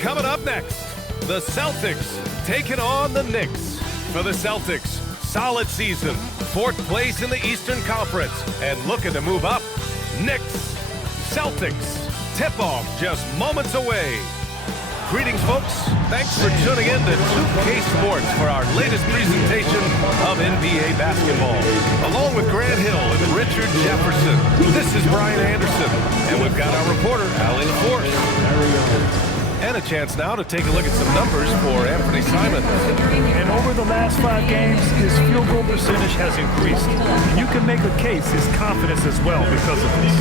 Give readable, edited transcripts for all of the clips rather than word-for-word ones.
Coming up next, the Celtics taking on the Knicks. For the Celtics, solid season, 4th place in the Eastern Conference, and looking to move up. Knicks, Celtics, tip-off just moments away. Greetings, folks. Thanks for tuning in to 2K Sports for our latest presentation of NBA basketball. Along with Grant Hill and Richard Jefferson, this is Brian Anderson, and we've got our reporter, Allie LaForce. And a chance now to take a look at some numbers for Anthony Simons. And over the last 5 games, his field goal percentage has increased. And you can make a case, his confidence as well, because of this.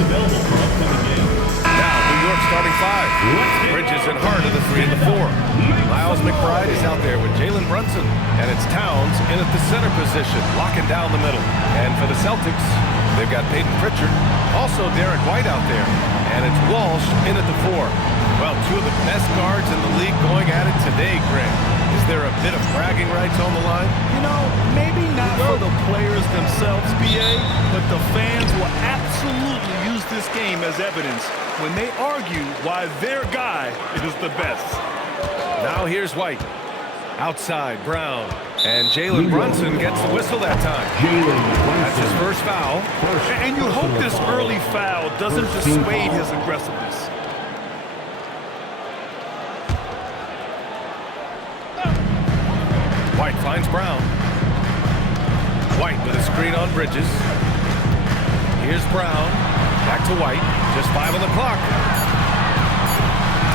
Now, New York starting 5. Bridges and Hart are the 3 and the 4. Miles McBride is out there with Jalen Brunson. And it's Towns in at the center position, locking down the middle. And for the Celtics, they've got Peyton Pritchard. Also Derek White out there. And it's Walsh in at the 4. Well, 2 of the best guards in the league going at it today, Grant. Is there a bit of bragging rights on the line? You know, maybe not for the players themselves, BA, but the fans will absolutely use this game as evidence when they argue why their guy is the best. Now here's White. Outside, Brown. And Jalen Brunson gets the whistle that time. That's his first foul. And you hope this early foul doesn't dissuade his aggressiveness. White finds Brown. White with a screen on Bridges. Here's Brown. Back to White. Just 5 on the clock.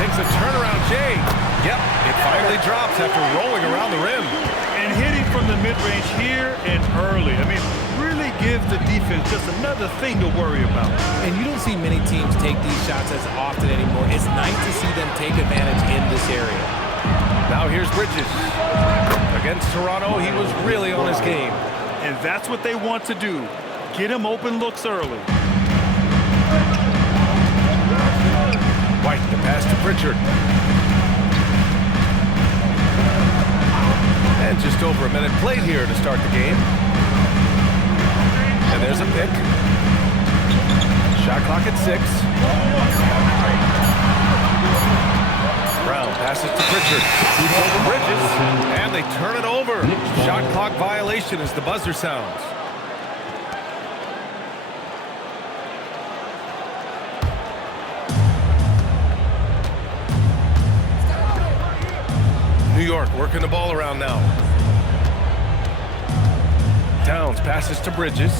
Takes a turnaround, Jay. Yep, it finally drops after rolling around the rim. And hitting from the mid-range here and early. I mean, really gives the defense just another thing to worry about. And you don't see many teams take these shots as often anymore. It's nice to see them take advantage in this area. Now here's Bridges. Against Toronto, he was really on his game. And that's what they want to do. Get him open looks early. White, the pass to Pritchard. And just over a minute played here to start the game. And there's a pick. Shot clock at 6. Brown passes to Pritchard. He's over Bridges, and they turn it over. Shot clock violation as the buzzer sounds. New York working the ball around now. Towns passes to Bridges.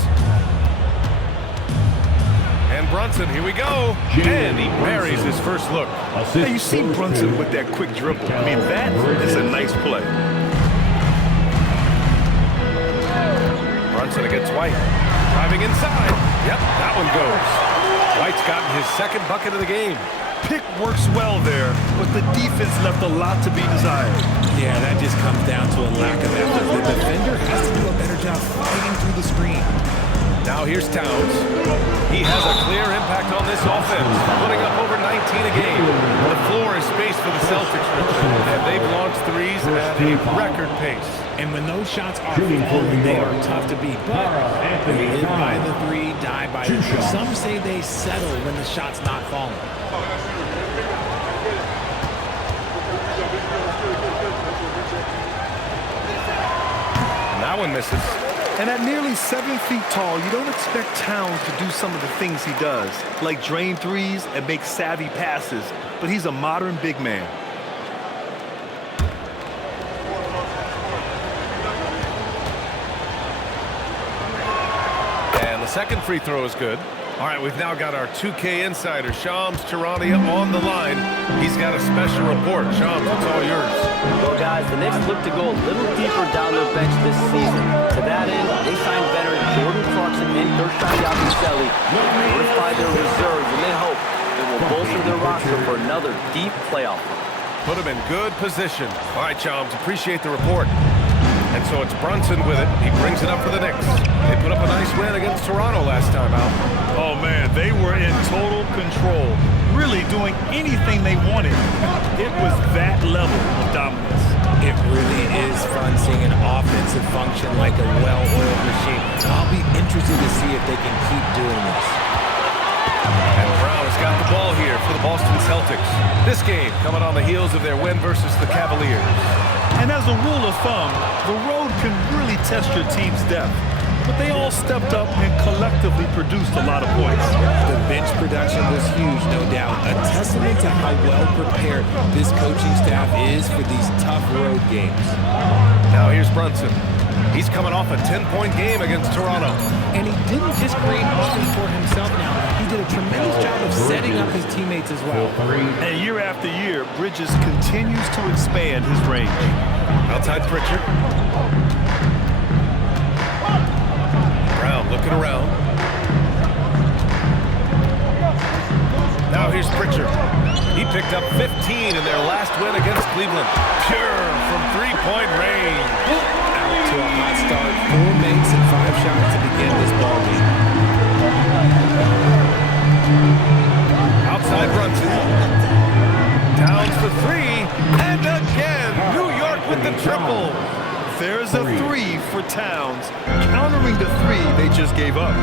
And Brunson, here we go. And he buries his first look. Now you see Brunson with that quick dribble. I mean, that is a nice play. Brunson against White. Driving inside. Yep, that one goes. White's gotten his 2nd bucket of the game. Pick works well there, but the defense left a lot to be desired. Yeah, that just comes down to a lack of effort. The defender has to do a better job fighting through the screen. Now here's Towns. He has a clear impact on this offense, putting up over 19 a game. The floor is spaced for the Celtics, Richard, and they've launched threes at a record pace. And when those shots are falling, they are tough to beat. But they live by the 3, die by the 3. Some say they settle when the shot's not falling. And that one misses. And at nearly 7 feet tall, you don't expect Towns to do some of the things he does, like drain threes and make savvy passes, but he's a modern big man. And the 2nd free throw is good. All right, we've now got our 2K insider, Shams Charania, on the line. He's got a special report. Shams, it's all yours. Well, guys, the Knicks look to go a little deeper down their bench this season. To that end, they signed veteran Jordan Clarkson and Gershon Yabusele to fortify their reserves, and they hope it will bolster their roster for another deep playoff run. Put him in good position. All right, Shams, appreciate the report. And so it's Brunson with it. He brings it up for the Knicks. They put up a nice win against Toronto last time out. Oh, man, they were in total control, really doing anything they wanted. It was that level of dominance. It really is fun seeing an offensive function like a well-oiled machine. I'll be interested to see if they can keep doing this. And Brown has got the ball here for the Boston Celtics. This game coming on the heels of their win versus the Cavaliers. And as a rule of thumb, the road can really test your team's depth. But they all stepped up and collectively produced a lot of points. The bench production was huge, no doubt. A testament to how well prepared this coaching staff is for these tough road games. Now here's Brunson. He's coming off a 10-point game against Toronto. And he didn't just create offense for himself now. He did a tremendous job of setting up his teammates as well. And year after year, Bridges continues to expand his range. Outside Pritchard. Brown looking around. Now here's Pritchard. He picked up 15 in their last win against Cleveland. Pure from three-point range. Out to a hot start. 4 makes and 5 shots to begin this ball game. Outside Brunson. Towns for 3. And again, New York with the triple. There's a 3 for Towns, countering the 3 they just gave up.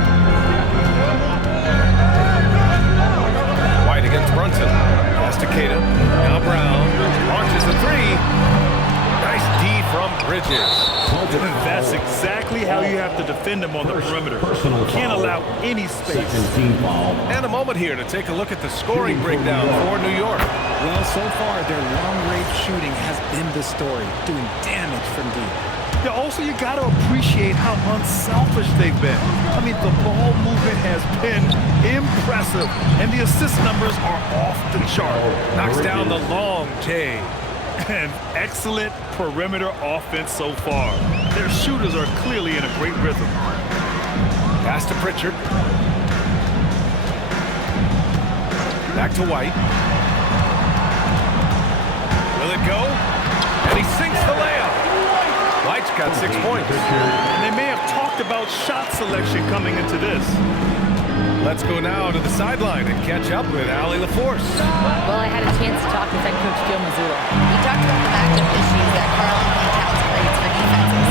White against Brunson. Pass to Queta. Now Brown launches a 3. Nice D from Bridges. That's exactly how you have to defend them on the perimeter. Can't allow any space. And a moment here to take a look at the scoring breakdown for New York. Well, so far, their long-range shooting has been the story, doing damage from deep. Yeah, also, you got to appreciate how unselfish they've been. I mean, the ball movement has been impressive, and the assist numbers are off the chart. Knocks down the long J. And excellent perimeter offense so far. Their shooters are clearly in a great rhythm. Pass to Pritchard. Back to White. Will it go? And he sinks the layup. White's got 6 points. And they may have talked about shot selection coming into this. Let's go now to the sideline and catch up with Allie LaForce. Well, I had a chance to talk with head coach Joe Mazzulla. He talked about the matchup issues that Karl-Anthony Towns creates for defenses.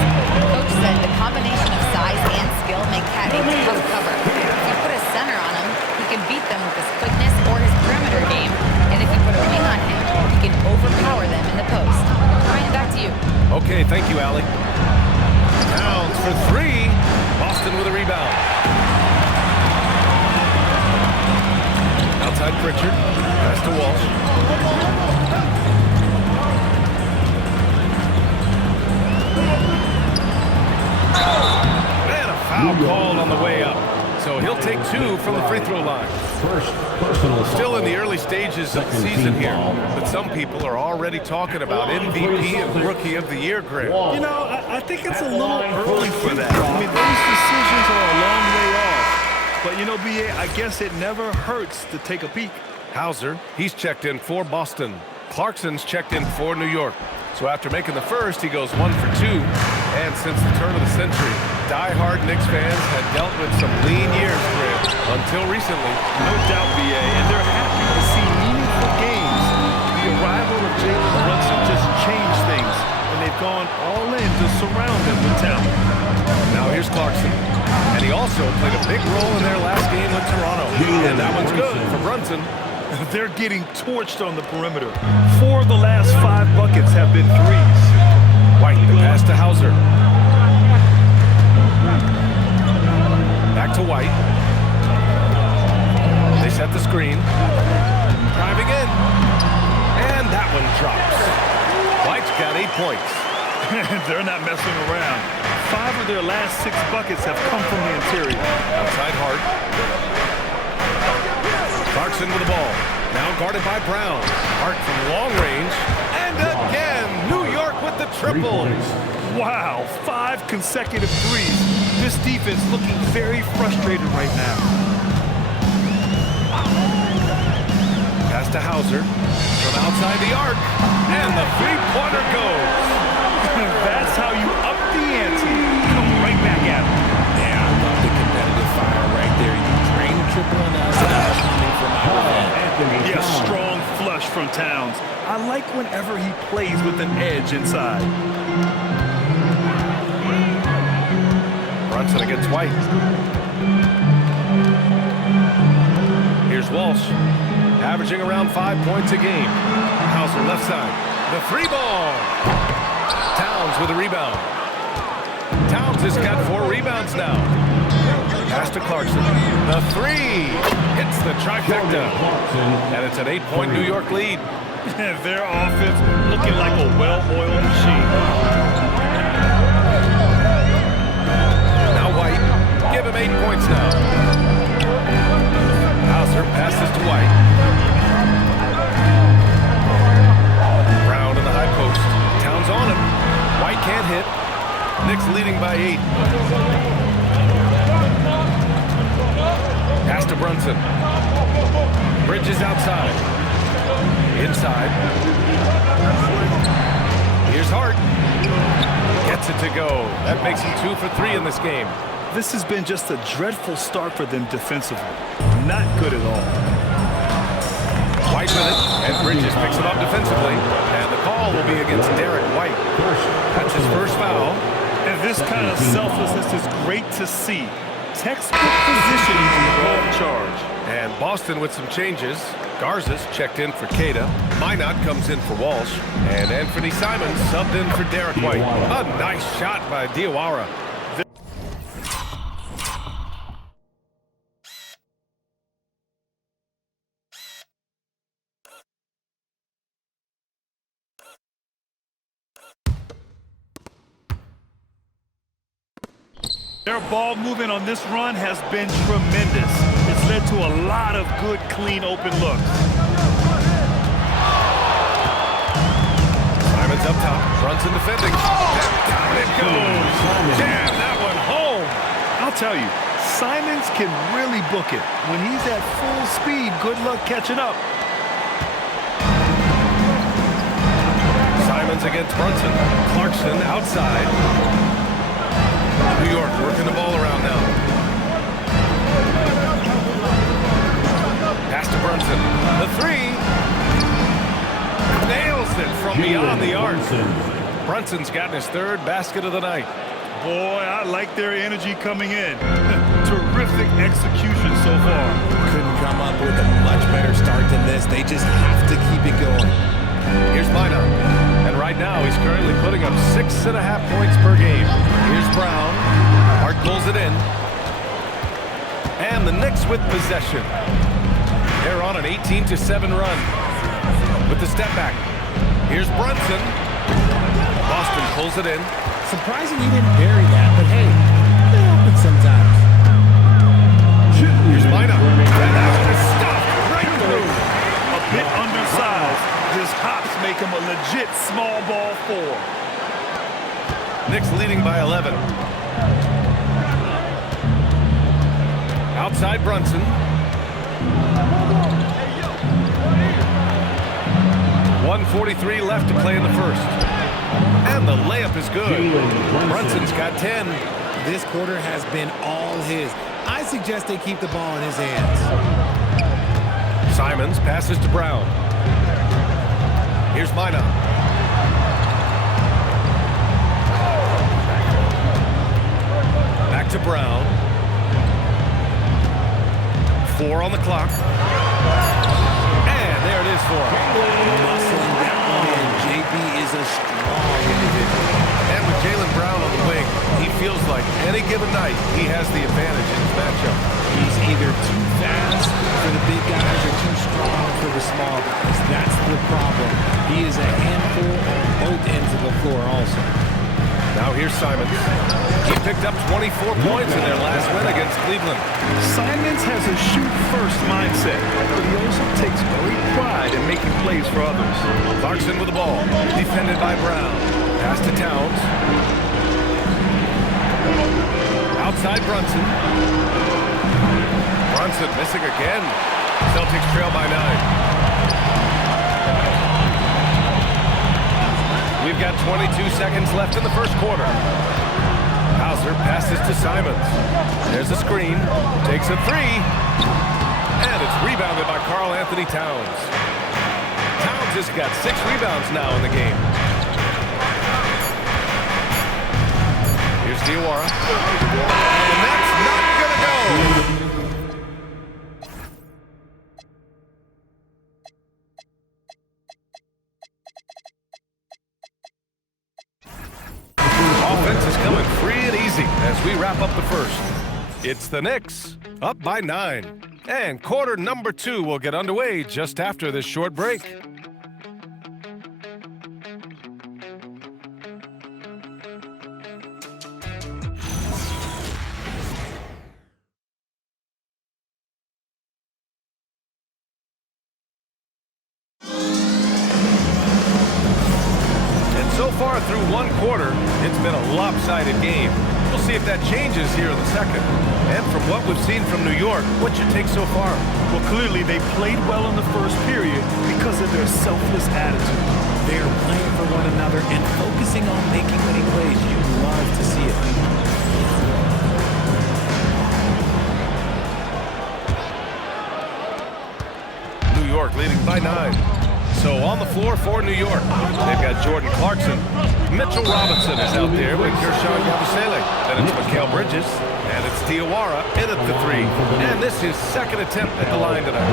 Coach said the combination of size and skill make Cat a tough cover. If you put a center on him, he can beat them with his quickness or his perimeter game. And if you put a wing on him, he can overpower them in the post. Ryan, back to you. Okay, thank you, Allie. Towns for 3. Boston with a rebound. Outside Pritchard. Pass to Walsh. And a foul called on the way up. So he'll take 2 from the free throw line. Still in the early stages of the season here, but some people are already talking about MVP and Rookie of the Year, Greg. You know, I think it's a little early for that. I mean, those decisions are a long way off. But, you know, B.A., I guess it never hurts to take a peek. Hauser, he's checked in for Boston. Clarkson's checked in for New York. So after making the first, he goes 1 for 2. And since the turn of the century, die-hard Knicks fans had dealt with some lean years, Greg, until recently. No doubt, B.A., and they're happy to see meaningful games. The arrival of Jalen Brunson just changed things, and they've gone all in to surround them with talent. Now here's Clarkson. And he also played a big role in their last game with Toronto. And that one's good for Brunson. They're getting torched on the perimeter. 4 of the last 5 buckets have been threes. White, the pass to Hauser. Back to White. They set the screen. Driving in. And that one drops. White's got 8 points. They're not messing around. 5 of their last 6 buckets have come from the interior. Outside Hart. Clarkson with the ball. Now guarded by Brown. Hart from long range. And again, New York with the triple. Wow, 5 consecutive threes. This defense looking very frustrated right now. Pass to Hauser from outside the arc. And the three-pointer goes. That's how you up the ante. Come right back at him. Yeah, I love the competitive fire right there. You drain the triple and that's coming from out of that. Yeah, strong flush from Towns. I like whenever he plays with an edge inside. Brunson against White. Here's Walsh, averaging around 5 points a game. Hauser left side. The three ball. Towns with a rebound. Towns has got 4 rebounds now. Pass to Clarkson. The three hits the trifecta. And it's an 8-point New York lead. Their offense looking like a well-oiled machine. Now White. Give him 8 points now. Hauser passes to White. Brown in the high post. Towns on him. White can't hit. Knicks leading by 8. Pass to Brunson. Bridges outside. Inside. Here's Hart. Gets it to go. That makes him 2 for 3 in this game. This has been just a dreadful start for them defensively. Not good at all. White with it, and Bridges picks it up defensively. And the call will be against Derek White. That's his first foul. And this kind of selflessness is great to see. Textbook positioning on the ball charge. And Boston with some changes. Garza's checked in for Queta. Minot comes in for Walsh. And Anthony Simons subbed in for Derek White. A nice shot by Diawara. Their ball movement on this run has been tremendous. It's led to a lot of good, clean, open looks. Simons up top. Brunson defending. Down it goes. Jam that one home. I'll tell you, Simons can really book it. When he's at full speed, good luck catching up. Simons against Brunson. Clarkson outside. New York working the ball around now. Pass to Brunson. The three. Nails it from beyond the arc. Brunson's gotten his 3rd basket of the night. Boy, I like their energy coming in. Terrific execution so far. Couldn't come up with a much better start than this. They just have to keep it going. Here's Minot. And right now, he's currently putting up 6.5 points per game. Here's Brown. Hart pulls it in. And the Knicks with possession. They're on an 18-7 run. With the step back. Here's Brunson. Boston pulls it in. Surprising he didn't bury that, but hey, it happens sometimes. Here's Minot. And that one is stopped right through. A bit undersized. His hops make him a legit small ball 4. Knicks leading by 11. Outside Brunson. 1:43 left to play in the first. And the layup is good. Brunson's got 10. This quarter has been all his. I suggest they keep the ball in his hands. Simons passes to Brown. Here's Minot. Back to Brown. 4 on the clock. And there it is for him. Muscling that one in. JB is a strong individual. And with Jaylen Brown on the wing, he feels like any given night he has the advantage in his matchup. He's either too fast for the big guys or too strong for the small guys. That's the problem. He is a handful on both ends of the floor also. Now here's Simons. He picked up 24 points in their last win against Cleveland. Simons has a shoot-first mindset, but he also takes great pride in making plays for others. Clarkson with the ball. Defended by Brown. Pass to Towns. Outside Brunson. Brunson missing again. Celtics trail by 9. We've got 22 seconds left in the first quarter. Hauser passes to Simons. There's a screen. Takes a 3. And it's rebounded by Karl Anthony Towns. Towns has got 6 rebounds now in the game. Here's Diawara. And that's not going to go. as we wrap up the first. It's the Knicks, up by 9. And quarter number 2 will get underway just after this short break. So far through one quarter, it's been a lopsided game. We'll see if that changes here in the second. And from what we've seen from New York, what's your take so far? Well, clearly they played well in the first period because of their selfless attitude. They are playing for one another and focusing on making winning plays. You love to see it. New York leading by 9. So on the floor for New York, they've got Jordan Clarkson. Mitchell Robinson is out there with Guerschon Yabusele. Then it's Mikal Bridges, and it's Diawara in at the 3. And this is his second attempt at the line tonight.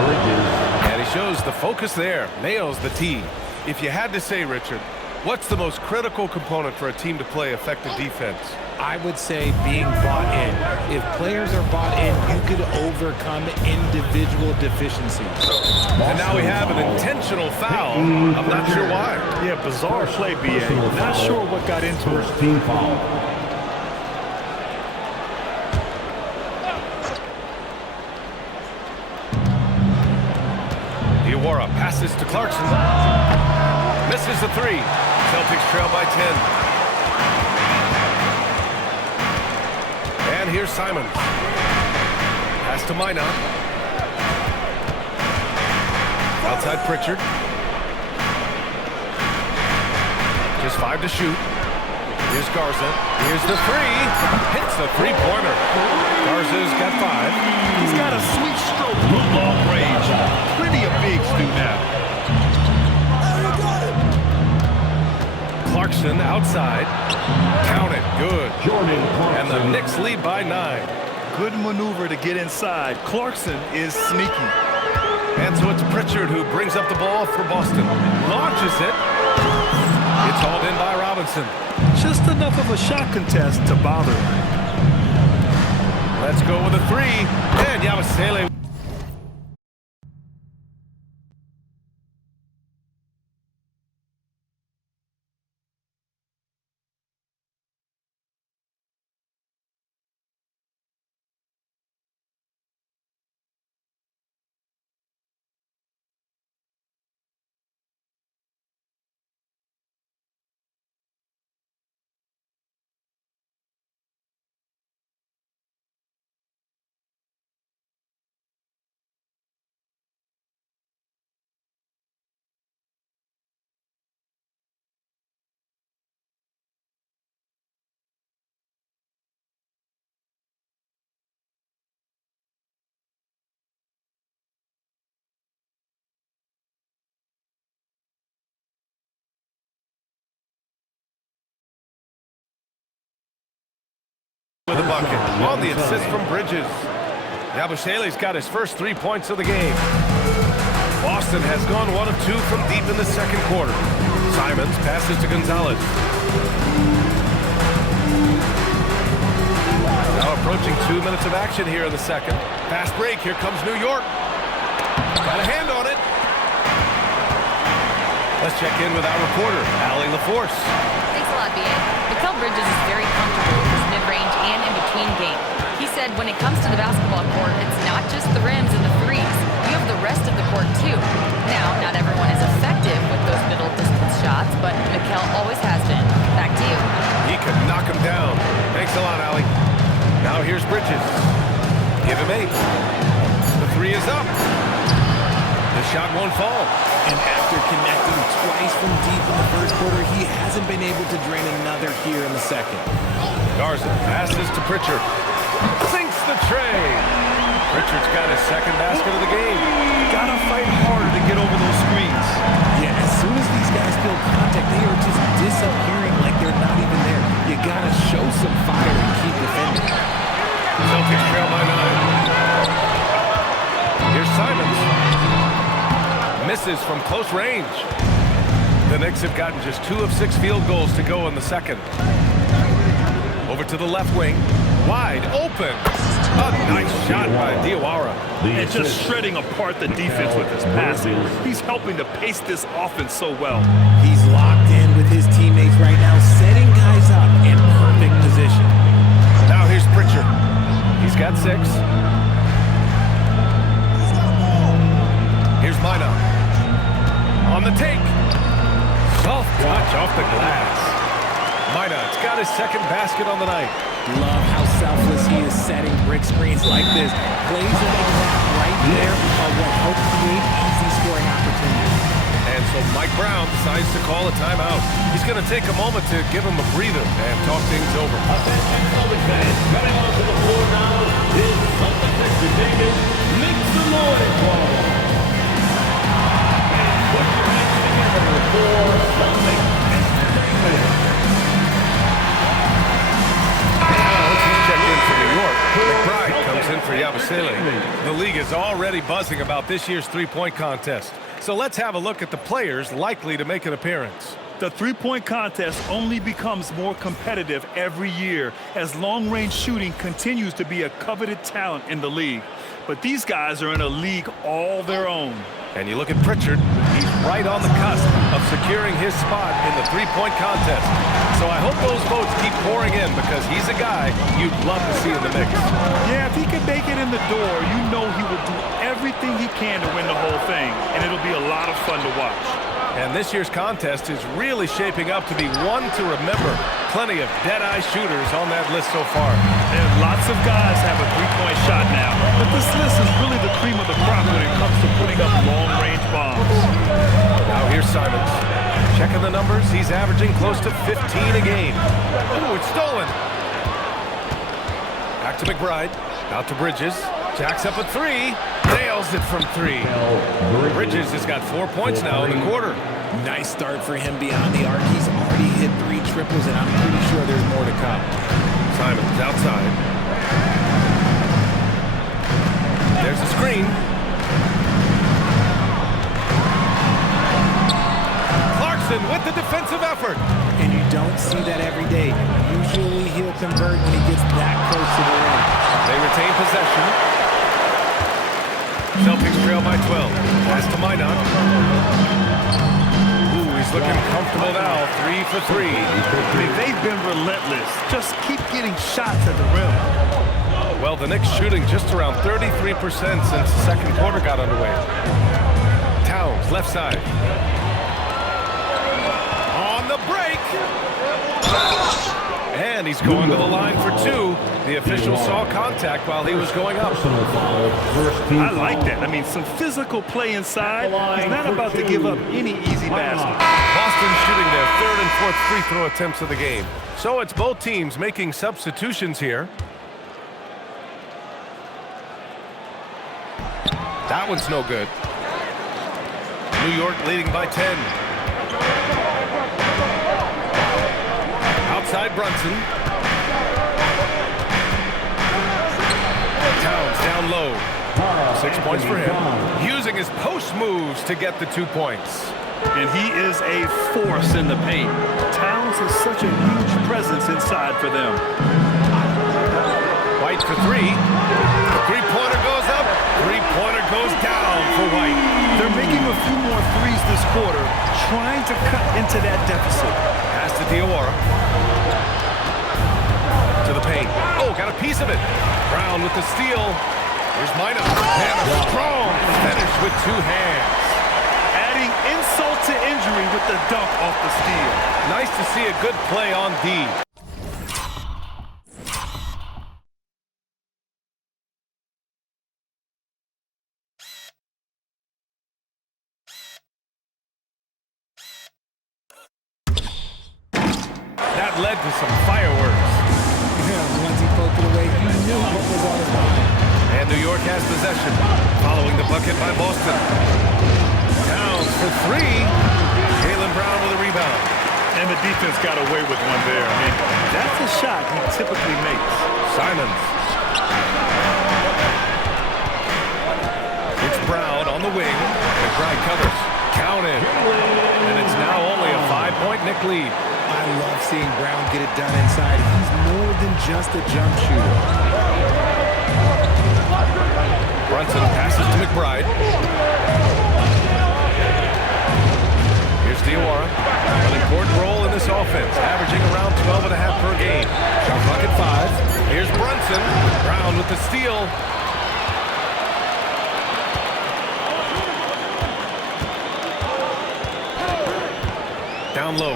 And he shows the focus there, nails the tee. If you had to say, Richard, what's the most critical component for a team to play effective defense? I would say being bought in. If players are bought in, you could overcome individual deficiencies. And now we have an intentional foul. I'm not sure why. Yeah, bizarre play, B.A. Not sure what got into it. Team foul. Diawara passes to Clarkson. Misses the 3. Celtics trail by 10. And here's Simons. Pass to Minot. Outside Pritchard. Just 5 to shoot. Here's Garza. Here's the 3. Hits the three-pointer. Garza's got 5. He's got a sweet stroke from long range. Plenty of bigs do now. Clarkson outside. Count it. Good. Jordan Clarkson. And the Knicks lead by 9. Good maneuver to get inside. Clarkson is sneaky. And so it's Pritchard who brings up the ball for Boston. Launches it. It's hauled in by Robinson. Just enough of a shot contest to bother him. Let's go with a 3. And Yabusele. With a bucket on the assist from Bridges. Yabusele's got his first 3 points of the game. Boston has gone 1 of 2 from deep in the second quarter. Simons passes to Gonzalez. Now approaching 2 minutes of action here in the second. Fast break. Here comes New York. Got a hand on it. Let's check in with our reporter, Allie LaForce. Thanks a lot, B.A. Mikal Bridges is very comfortable with his mid-range and in-between game. He said when it comes to the basketball court, it's not just the rims and the threes. You have the rest of the court, too. Now, not everyone is effective with those middle-distance shots, but Mikal always has been. Back to you. He could knock him down. Thanks a lot, Allie. Now here's Bridges. Give him 8. The 3 is up. The shot won't fall. And after connecting twice from deep in the first quarter, he hasn't been able to drain another here in the second. Garza passes to Pritchard. Sinks the tray. Pritchard's got his second basket of the game. Gotta fight harder to get over those screens. Yeah, as soon as these guys feel contact, they are just disappearing like they're not even there. You gotta show some fire and keep defending. Celtics trail by 9. Here's Simons. Misses from close range. The Knicks have gotten just 2 of 6 field goals to go in the second. Over to the left wing. Wide open. A nice shot by Diawara. And just shredding apart the defense with his passing. He's helping to pace this offense so well. He's locked in with his teammates right now, setting guys up in perfect position. Now here's Pritchard. He's got 6. Here's Minot. On the take. Soft touch off the glass. Minot's got his second basket on the night. Love how selfless he is setting brick screens like this. Plays like that right there are what help create easy scoring opportunities. And so Mike Brown decides to call a timeout. He's going to take a moment to give him a breather and talk things over. Attention Celtics fans, coming onto the floor now is Celtics Mr. David. Make some noise for them. And put your hands together for Celtics Entertainment. Check in for New York. McBride comes in for Yabusele. The league is already buzzing about this year's three-point contest. So let's have a look at the players likely to make an appearance. The three-point contest only becomes more competitive every year as long-range shooting continues to be a coveted talent in the league. But these guys are in a league all their own. And you look at Pritchard, he's right on the cusp of securing his spot in the three-point contest. So I hope those votes keep pouring in because he's a guy you'd love to see in the mix. Yeah, if he can make it in the door, you know he will do everything he can to win the whole thing, and it'll be a lot of fun to watch. And this year's contest is really shaping up to be one to remember. Plenty of dead-eye shooters on that list so far. And lots of guys have a three-point shot now, but this list is really the cream of the crop when it comes to putting up long-range bombs. Now here's Simons. Checking the numbers, he's averaging close to 15 a game. Ooh, it's stolen. Back to McBride. Out to Bridges. Jacks up a 3. Nails it from 3. Bridges has got 4 points now in the quarter. Nice start for him beyond the arc. He's already hit 3 triples, and I'm pretty sure there's more to come. Simons outside. There's a screen. Clarkson with the defensive effort. And you don't see that every day. Usually he'll convert when he gets that close to the rim. They retain possession. Celtics trail by 12. Pass to Minot. Ooh, he's looking comfortable now. 3 for 3. I mean, they've been relentless. Just keep getting shots at the rim. Well, the Knicks shooting just around 33% since the second quarter got underway. Towns, left side. On the break. And he's going to the line for 2. The official saw contact while he was going up. I like that. I mean, some physical play inside. He's not about to give up any easy basket. Boston shooting their 3rd and 4th free throw attempts of the game. So it's both teams making substitutions here. That one's no good. New York leading by 10. Outside Brunson. Towns down low. 6 points for him. Using his post moves to get the 2 points. And he is a force in the paint. Towns is such a huge presence inside for them. White for 3. The three-pointer goes up. Three-pointer goes down for White. They're making a few more threes this quarter, trying to cut into that deficit. Pass to Diawara. To the paint. Oh, got a piece of it. Brown with the steal. Here's Minot. And a strong finish with 2 hands. Adding insult to injury with the dunk off the steal. Nice to see a good play on D. That led to some fireworks. Once he poked it away, you knew what was on his mind. And New York has possession, following the bucket by Boston. Towns for 3. Jaylen Brown with a rebound. And the defense got away with one there. I mean, that's a shot he typically makes. Simons. It's Brown on the wing. McBride covers. Counted. And it's now only a 5-point Nick lead. I love seeing Brown get it done inside. He's more than just a jump shooter. Brunson passes to McBride. Here's Diawara. An important role in this offense, averaging around 12.5 per game. Shot clock at 5. Here's Brunson. Brown with the steal. Down low.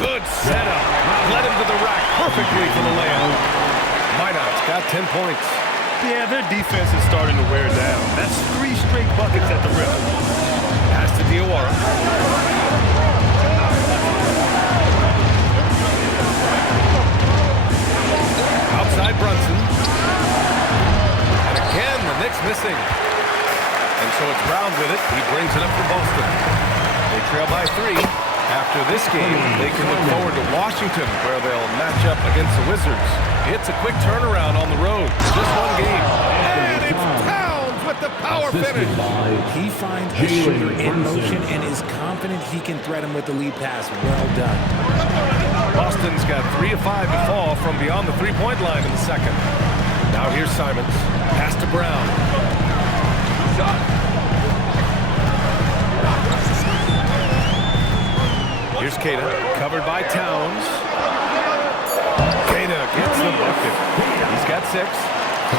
Good setup. Led him to the rack perfectly for the layup. Minot's got 10 points. Yeah, their defense is starting to wear down. That's 3 straight buckets at the rim. Pass to Diawara. Outside Brunson. And again, the Knicks missing. And so it's Brown with it. He brings it up for Boston. They trail by 3. After this game, they can look forward to Washington, where they'll match up against the Wizards. It's a quick turnaround on the road. Just one game. And it's Towns with the power finish. He finds the shooter in motion and is confident he can threat him with the lead pass. Well done. Boston's got 3 of 5 to fall from beyond the three-point line in the second. Now here's Simons. Pass to Brown. Here's Queta, covered by Towns. Queta gets the bucket. He's got 6.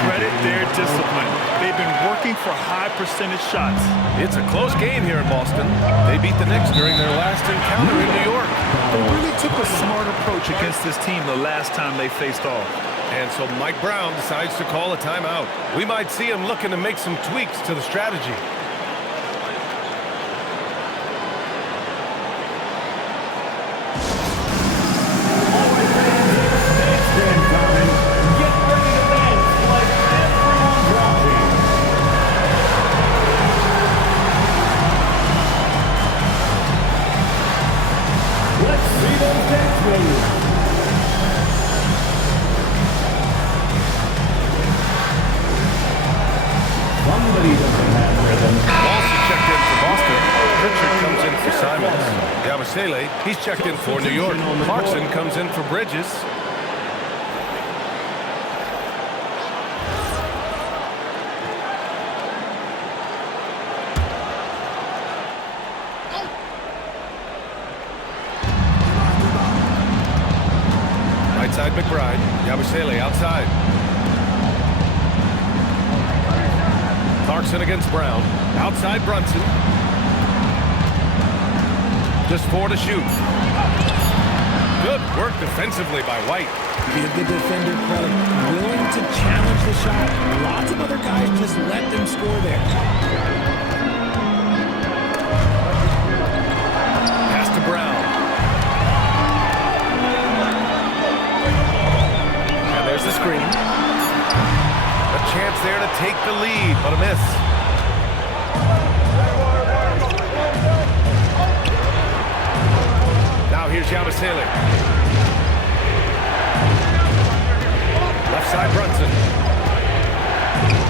Credit their discipline. They've been working for high percentage shots. It's a close game here in Boston. They beat the Knicks during their last encounter in New York. They really took a smart approach against this team the last time they faced off. And so Mike Brown decides to call a timeout. We might see him looking to make some tweaks to the strategy. He's checked in for New York. Clarkson comes in for Bridges. Right side McBride. Yabusele outside. Clarkson against Brown. Outside Brunson. Just 4 to shoot. Good work defensively by White. Give the defender credit. Willing to challenge the shot. Lots of other guys just let them score there. Pass to Brown. And there's the screen. A chance there to take the lead, but a miss. Here's Yabusele. Left side Brunson.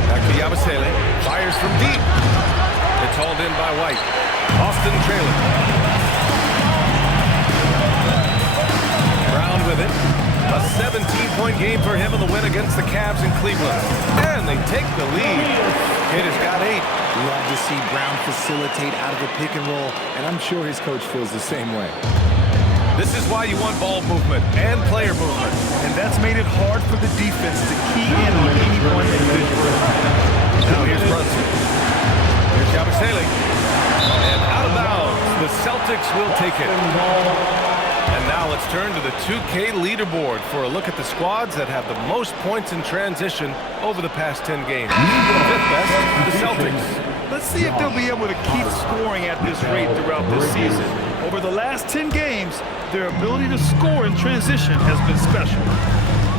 Back to Yabusele. Fires from deep. It's hauled in by White. Boston trailing. Brown with it. A 17-point game for him in the win against the Cavs in Cleveland. And they take the lead. It has got 8. Love to see Brown facilitate out of a pick and roll, and I'm sure his coach feels the same way. This is why you want ball movement and player movement. And that's made it hard for the defense to key in on any one individual. Now here's Brunson. Here's Yabusele. And out of bounds, the Celtics will take it. And now let's turn to the 2K leaderboard for a look at the squads that have the most points in transition over the past 10 games. 5th best, the Celtics. Let's see if they'll be able to keep scoring at this rate throughout this season. Over the last 10 games, their ability to score in transition has been special.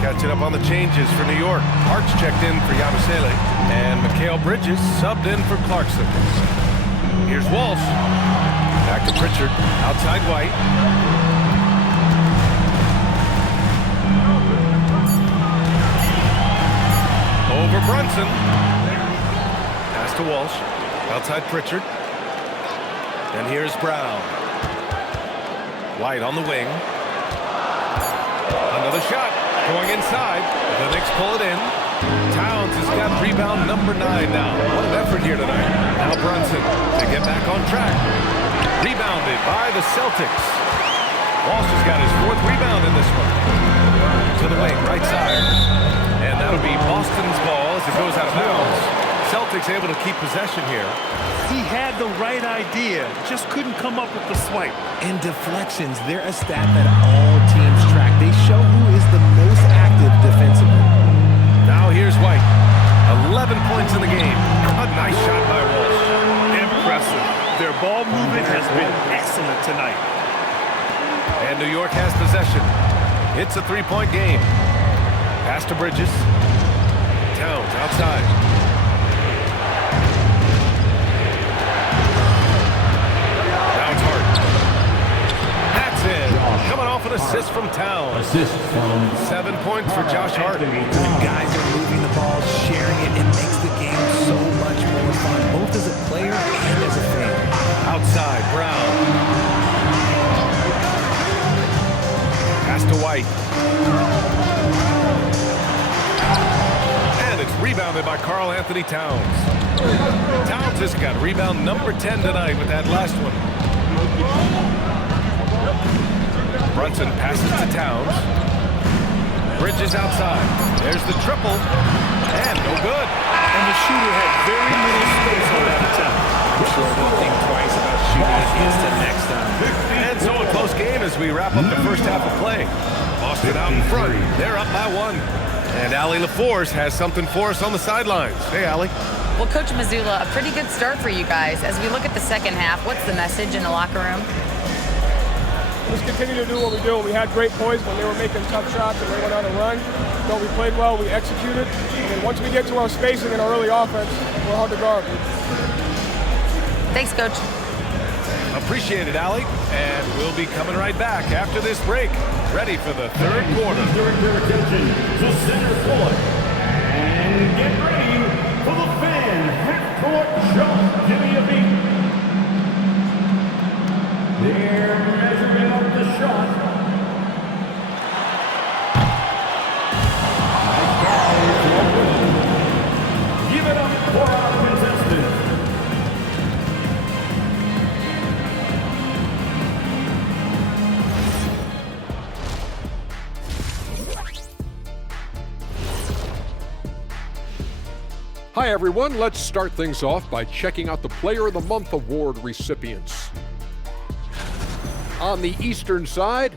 Catching up on the changes for New York. Hart's checked in for Yabusele. And Mikal Bridges subbed in for Clarkson. Here's Walsh. Back to Pritchard. Outside White. Over Brunson. Pass to Walsh. Outside Pritchard. And here's Brown. White on the wing. Another shot going inside. The Knicks pull it in. Towns has got rebound number 9 now. What an effort here tonight. Now Brunson to get back on track. Rebounded by the Celtics. Walsh has got his 4th rebound in this one. To the wing, right side. And that'll be Boston's ball as it goes out of bounds. Celtics able to keep possession here. He had the right idea, just couldn't come up with the swipe. And deflections, they're a stat that all teams track. They show who is the most active defensively. Now here's White. 11 points in the game. A nice shot by Walsh. Impressive. Their ball movement has been excellent tonight. And New York has possession. It's a 3-point game. Pass to Bridges. Towns outside. Now it's Hart. That's it. Coming off an assist from Towns. Assist from 7 points for Josh Hart. When guys are moving the ball, sharing it, it makes the game so much more fun, both as a player and as a fan. Outside, Brown. Pass to White. And it's rebounded by Karl Anthony Towns. Towns has got rebound number 10 tonight with that last one. Brunson passes to Towns. Bridges outside. There's the triple. And no good. And the shooter had very little space on that attempt. I'm sure they'll think twice about shooting against him next time. And so a close game as we wrap up the first half of play. Boston out in front. They're up by 1. And Allie LaForce has something for us on the sidelines. Hey, Allie. Well, Coach Mazzulla, a pretty good start for you guys. As we look at the second half, what's the message in the locker room? Just continue to do what we do. We had great points when they were making tough shots and they went on a run. So we played well, we executed. And once we get to our spacing and our early offense, we're hard to guard. Thanks, Coach. Appreciate it, Allie. And we'll be coming right back after this break. Ready for the third quarter. Direct your attention to center court. And get ready for the fan half-court shot. Give me a beat. They're measuring up the shot. Give it up for our contestant. Hi everyone, let's start things off by checking out the Player of the Month award recipients. On the Eastern side,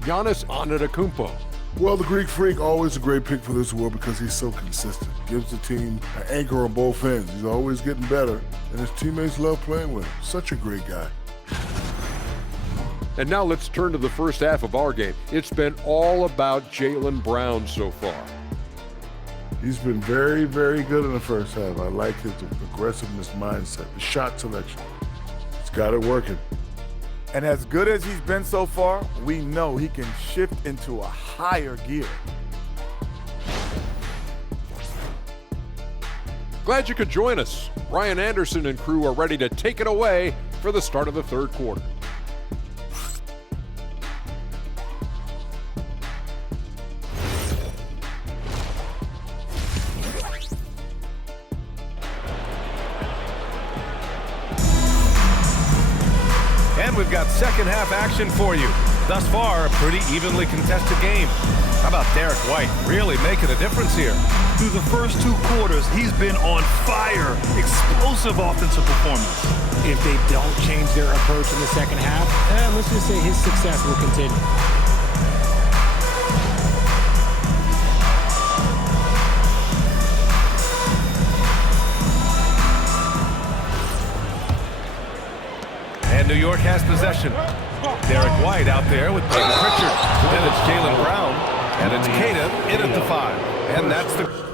Giannis Antetokounmpo. Well, the Greek Freak, always a great pick for this award because he's so consistent. Gives the team an anchor on both ends. He's always getting better, and his teammates love playing with him. Such a great guy. And now let's turn to the first half of our game. It's been all about Jaylen Brown so far. He's been very, very good in the first half. I like his aggressiveness mindset, the shot selection. He's got it working. And as good as he's been so far, we know he can shift into a higher gear. Glad you could join us. Ryan Anderson and crew are ready to take it away for the start of the third quarter. And we've got second half action for you. Thus far, a pretty evenly contested game. How about Derek White really making a difference here? Through the first 2 quarters, he's been on fire. Explosive offensive performance. If they don't change their approach in the second half, let's just say his success will continue. And New York has possession. Derek White out there with Peyton Pritchard. Then it's Jaylen Brown. And it's Queta in at the 5. And that's the...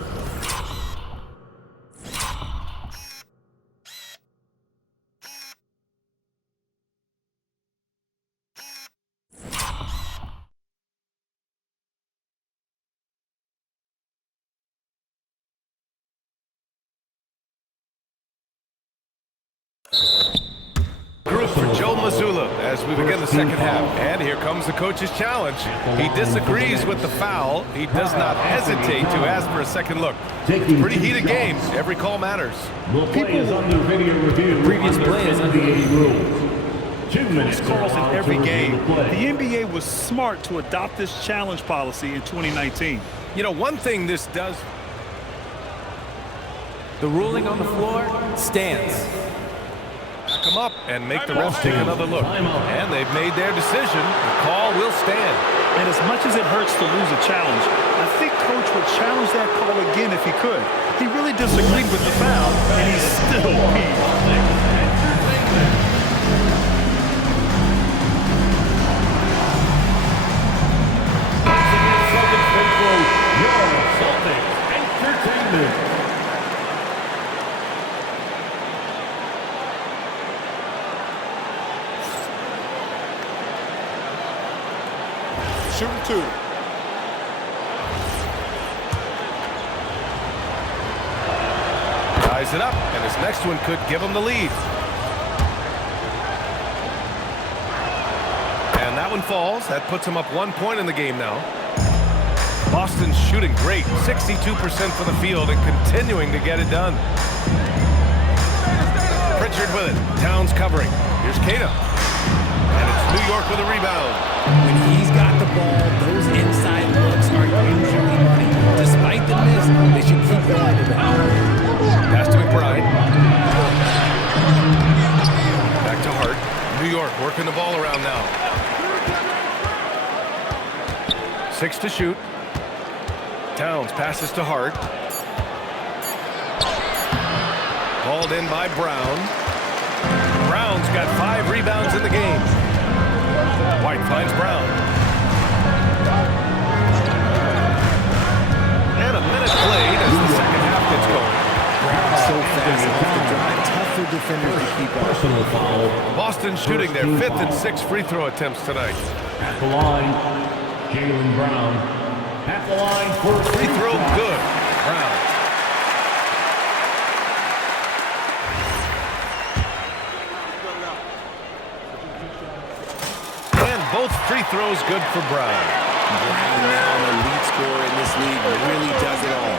Joe Mazzulla as we begin the second half. And here comes the coach's challenge. He disagrees with the foul. He does not hesitate to ask for a second look. Pretty heated game. Every call matters. Previous play is under NBA rules. 2 minutes calls in every game. The NBA was smart to adopt this challenge policy in 2019. You know, one thing this does... The ruling on the floor stands. Come up and make the refs take another look. And they've made their decision. The call will stand. And as much as it hurts to lose a challenge, I think Coach would challenge that call again if he could. He really disagreed with the foul, and he's still peeved. Shooting 2. Ties it up, and his next one could give him the lead. And that one falls. That puts him up 1 point in the game now. Boston's shooting great, 62% for the field and continuing to get it done. Pritchard with it. Towns covering. Here's Queta. And it's New York with a rebound. When he's got the ball, those inside looks are usually money. Despite the miss, they should keep going to that. Pass to McBride. Back to Hart. New York working the ball around now. 6 to shoot. Towns passes to Hart. Hauled in by Brown. Brown's got 5 rebounds in the game. White finds Brown. And a minute played as the second half gets going. Brown's so fast off the drive. Tough for defenders to keep up. Boston shooting their 5th and 6th free throw attempts tonight. At the line, Jaylen Brown. At the line for free throw, good. Brown. And both free throws good for Brown. Brown now an elite scorer in this league, really does it all.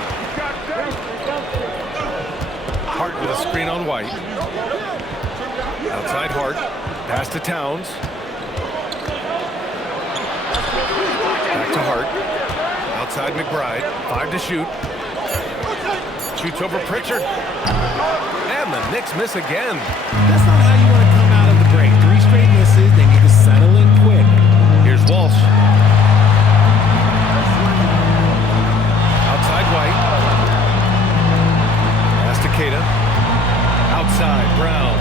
Hart with a screen on White. Outside Hart. Pass to Towns. Back to Hart. Outside McBride. 5 to shoot. Shoots over Pritchard. And the Knicks miss again. That's not how you want to come out of the break. 3 straight misses. They need to settle in quick. Here's Walsh. Outside White. Pass to Queta. Outside Brown.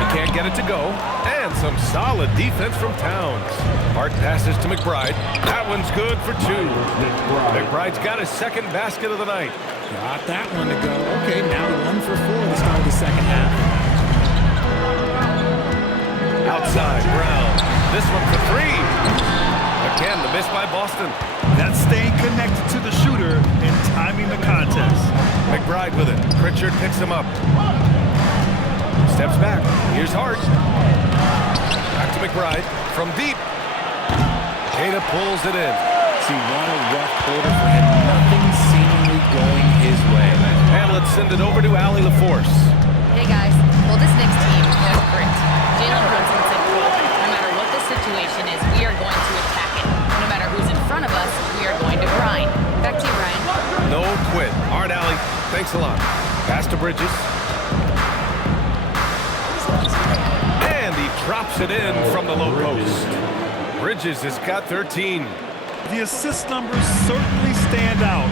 He can't get it to go. And some solid defense from Towns. Hart passes to McBride. That one's good for 2. McBride's got his second basket of the night. Got that one to go. Okay, now 1 for 4 to start the second half. Outside Brown. This one for 3. Again, the miss by Boston. That's staying connected to the shooter and timing the contest. McBride with it. Pritchard picks him up. Steps back. Here's Hart. Back to McBride. From deep. Queta pulls it in. See, what a rough quarter for him. Nothing seemingly going his way. And let's send it over to Allie LaForce. Hey, guys. Well, this Knicks team has grit. Jalen Brunson said, quote, no matter what the situation is, we are going to attack it. No matter who's in front of us, we are going to grind. Back to you, Ryan. No quit. All right, Allie. Thanks a lot. Pass to Bridges. And he drops it in from the low post. Bridges has got 13. The assist numbers certainly stand out.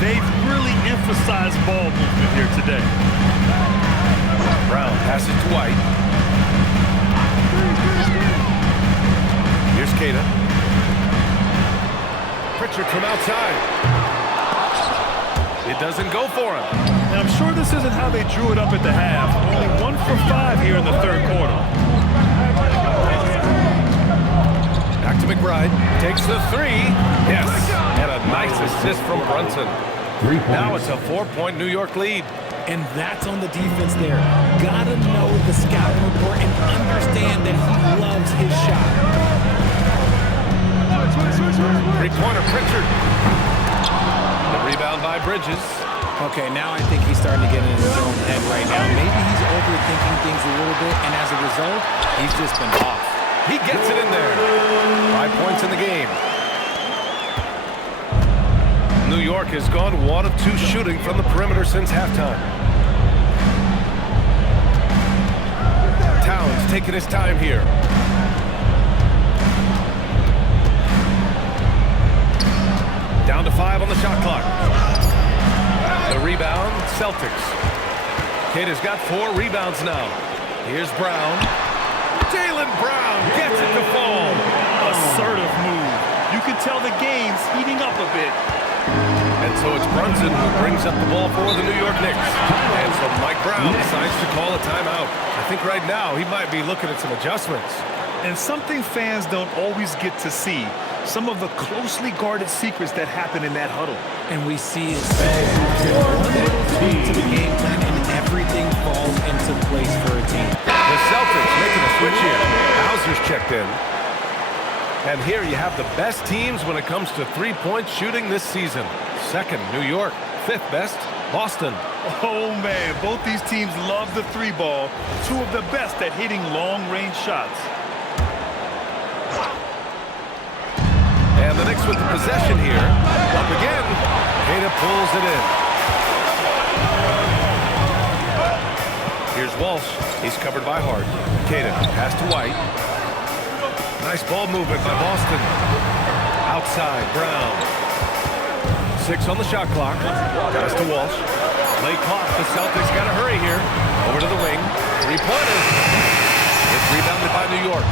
They've really emphasized ball movement here today. Brown passes to White. Here's Queta. Pritchard from outside. It doesn't go for him. And I'm sure this isn't how they drew it up at the half. Only 1 for 5 here in the third quarter. Back to McBride. Takes the 3. Yes. And a nice assist from Brunson. 3 points. Now it's a 4-point New York lead. And that's on the defense there. Gotta know the scouting report and understand that he loves his shot. Three-pointer, Pritchard. The rebound by Bridges. Okay, now I think he's starting to get in his own head right now. Maybe he's overthinking things a little bit, and as a result, he's just been off. He gets it in there. 5 points in the game. New York has gone 1 of 2 shooting from the perimeter since halftime. Towns taking his time here. Down to 5 on the shot clock. The rebound, Celtics. Kidd has got 4 rebounds now. Here's Brown. Jaylen Brown gets it to fall. Assertive move. You can tell the game's heating up a bit. And so it's Brunson who brings up the ball for the New York Knicks. And so Mike Brown decides to call a timeout. I think right now he might be looking at some adjustments. And something fans don't always get to see. Some of the closely guarded secrets that happen in that huddle. And we see it one little tweak to the game plan, and everything falls into place for a team. The Celtics making a switch here. Hauser's checked in. And here you have the best teams when it comes to three-point shooting this season. Second, New York. Fifth best, Boston. Oh, man, both these teams love the 3-ball. 2 of the best at hitting long-range shots. And the Knicks with the possession here. Up again. Queta pulls it in. Here's Walsh. He's covered by Hart. Queta, pass to White. Nice ball movement by Boston. Outside, Brown. 6 on the shot clock. Pass to Walsh. Late clock. The Celtics got to hurry here. Over to the wing. 3-pointer. It's rebounded by New York.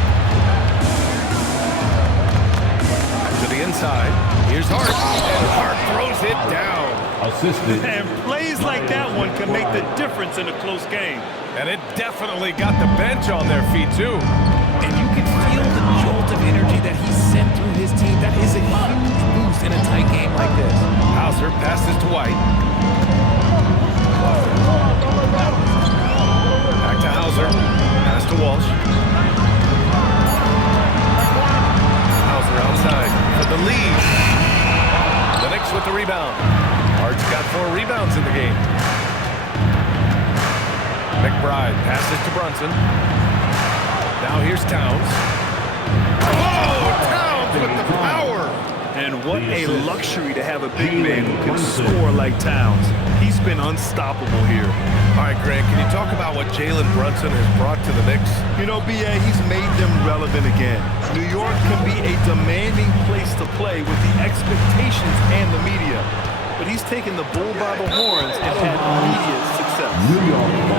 To the inside. Here's Hart. And Hart throws it down. Assisted. And plays like that one can make the difference in a close game. And it definitely got the bench on their feet, too. And you can feel the jolt of energy that he sent through his team. That is a huge boost in a tight game like this. Hauser passes to White. Back to Hauser. Pass to Walsh. Hauser outside for the lead. The Knicks with the rebound. Hart's got 4 rebounds in the game. McBride passes to Brunson. Now here's Towns. Oh, Towns with the power. And what a luxury to have a big man who can score like Towns. He's been unstoppable here. All right, Grant, can you talk about what Jalen Brunson has brought to the Knicks? You know, B.A., he's made them relevant again. New York can be a demanding place to play with the expectations and the media. But he's taken the bull by the horns and had immediate success.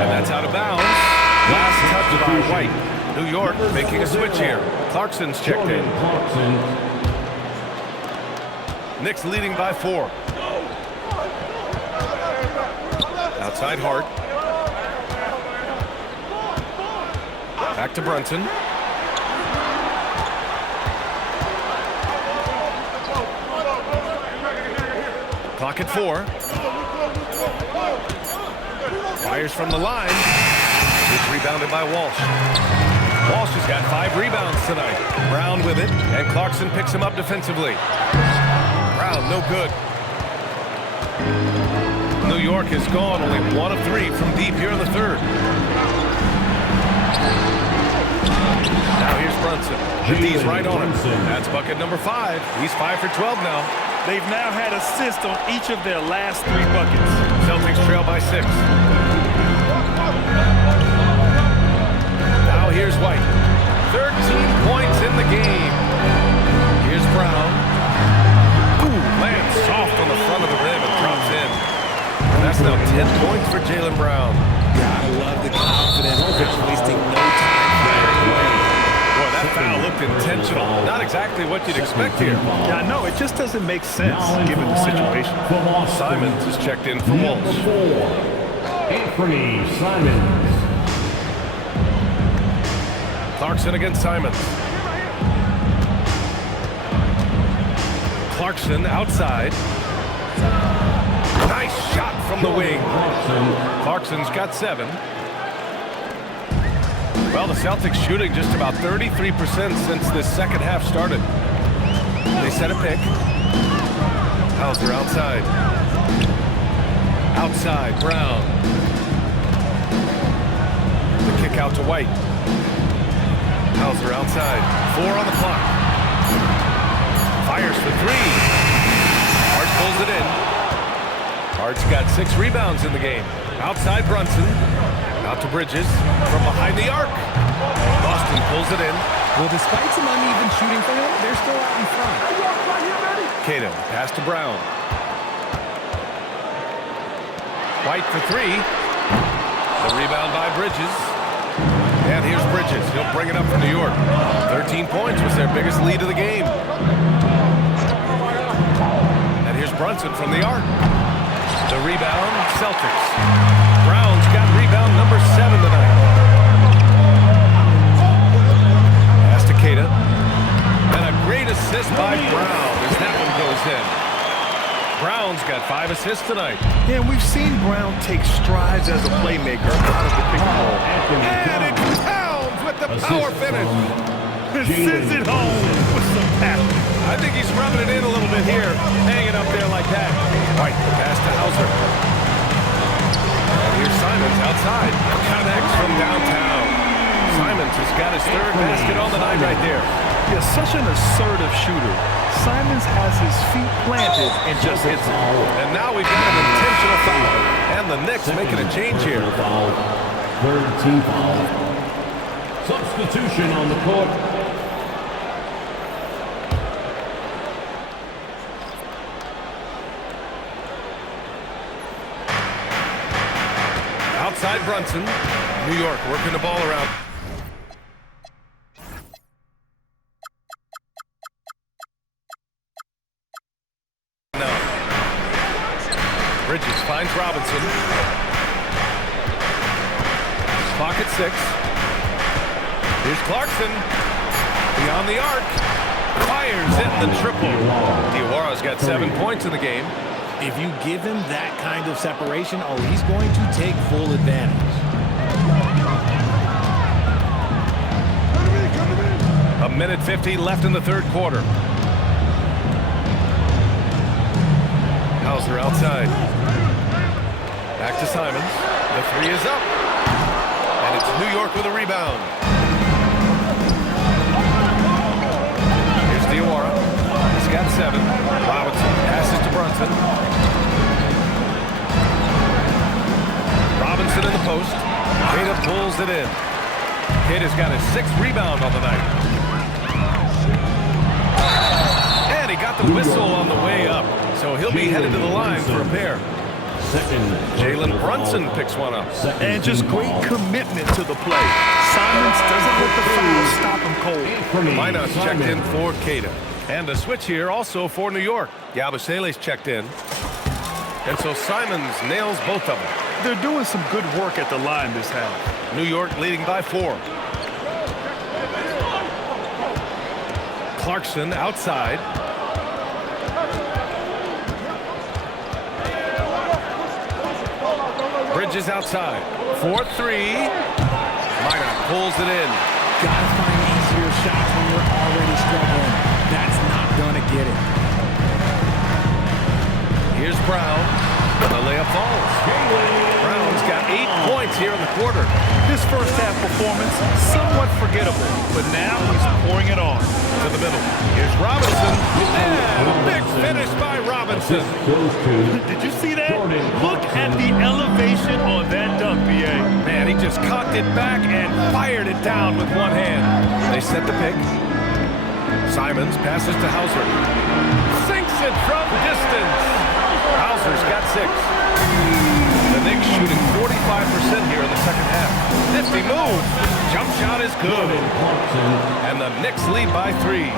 And that's out of bounds. Last touch by White. New York making a switch here. Clarkson's checked in. Knicks leading by 4. Outside Hart. Back to Brunson. Clock at 4. Fires from the line. It's rebounded by Walsh. Walsh has got 5 rebounds tonight. Brown with it, and Clarkson picks him up defensively. Brown, no good. New York has gone only 1 of 3 from deep here in the third. Now here's Brunson. The D's right on him. That's bucket number 5. He's 5 for 12 now. They've now had assists on each of their last 3 buckets. Celtics trail by 6. Now here's White. 13 points in the game. Here's Brown. Ooh, lands soft on the front of the rim and drops in. And that's now 10 points for Jaylen Brown. Gotta love the confidence. Not wasting no time firing away. Boy, that foul looked intentional. Not exactly what you'd expect here. Yeah, I know. It just doesn't make sense given the situation. Simons is checked in for Walsh. Anthony Simons. Clarkson against Simons. Clarkson outside. Nice shot from the wing. Clarkson's got 7. Well, the Celtics shooting just about 33% since this second half started. They set a pick. Hauser outside. Outside, Brown. The kick out to White. Hauser outside. 4 on the clock. Fires for 3. Hart pulls it in. Hart's got 6 rebounds in the game. Outside Brunson. Out to Bridges. From behind the arc. Boston pulls it in. Well, despite some uneven shooting for him, they're still out in front. Cato, pass to Brown. White for 3. The rebound by Bridges. And here's Bridges. He'll bring it up for New York. 13 points was their biggest lead of the game. And here's Brunson from the arc. The rebound, Celtics. Brown's got rebound number 7 tonight. Pass to Cato. And a great assist by Brown as that one goes in. Brown's got 5 assists tonight. Yeah, we've seen Brown take strides as a playmaker out of the pick and roll. And it's Towns with the power finish. Sends it home with some passion. I think he's rubbing it in a little bit here, hanging up there like that. White, pass to Hauser. And here's Simons outside. Connects from downtown. Simons has got his 3rd basket on the night right there. Yeah, such an assertive shooter. Simons has his feet planted and just hits it. And now we've got an intentional foul. And the Knicks making a change here. 3rd team foul. Substitution on the court. Outside Brunson. New York working the ball around. No. Bridges finds Robinson. Clock at 6. Here's Clarkson. Beyond the arc. Fires in the triple. Diawara's got 7 points in the game. If you give him that kind of separation, oh, he's going to take full advantage. A minute 50 left in the 3rd quarter. Hauser outside. Back to Simons. The 3 is up. And it's New York with a rebound. Here's Diawara. He's got 7. Robinson passes to Brunson. Robinson in the post. Cato pulls it in. Cato's got his 6th rebound on the night. And he got the whistle on the way up. So he'll be headed to the line for a pair. Jalen Brunson picks one up. And just great commitment to the play. Simons doesn't let the foul stop him cold. Lineup's checked in for Cato. And a switch here also for New York. Yabusele's checked in. And so Simons nails both of them. They're doing some good work at the line this half. New York leading by 4. Clarkson outside. Bridges outside. 4-3. Minot pulls it in. Gotta find easier shots when you're already struggling. That's not gonna get it. Here's Brown. And the layup falls. Brown's got 8 points here in the quarter. His first half performance, somewhat forgettable, but now he's pouring it on. To the middle. Here's Robinson. And a big finish by Robinson. Did you see that? Look at the elevation on that dunk, B.A. Man, he just cocked it back and fired it down with one hand. They set the pick. Simons passes to Hauser. Sinks it from distance. Hauser's got 6. The Knicks shooting 45% here in the second half. Nifty move. Jump shot is good. And the Knicks lead by 3.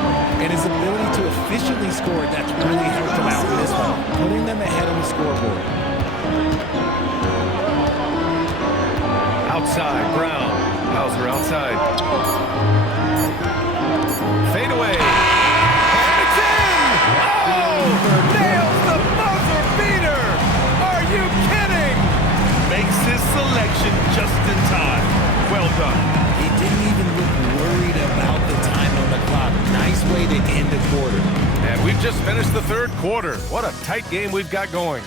And his ability to efficiently score, that's really helped him out in this one, putting them ahead on the scoreboard. Outside, Brown. Hauser outside. Fade away. And it's in! Oh! Nails the buzzer beater! connection just in time. Well done. He didn't even look worried about the time on the clock. Nice way to end the quarter. And we've just finished the third quarter. What a tight game we've got going.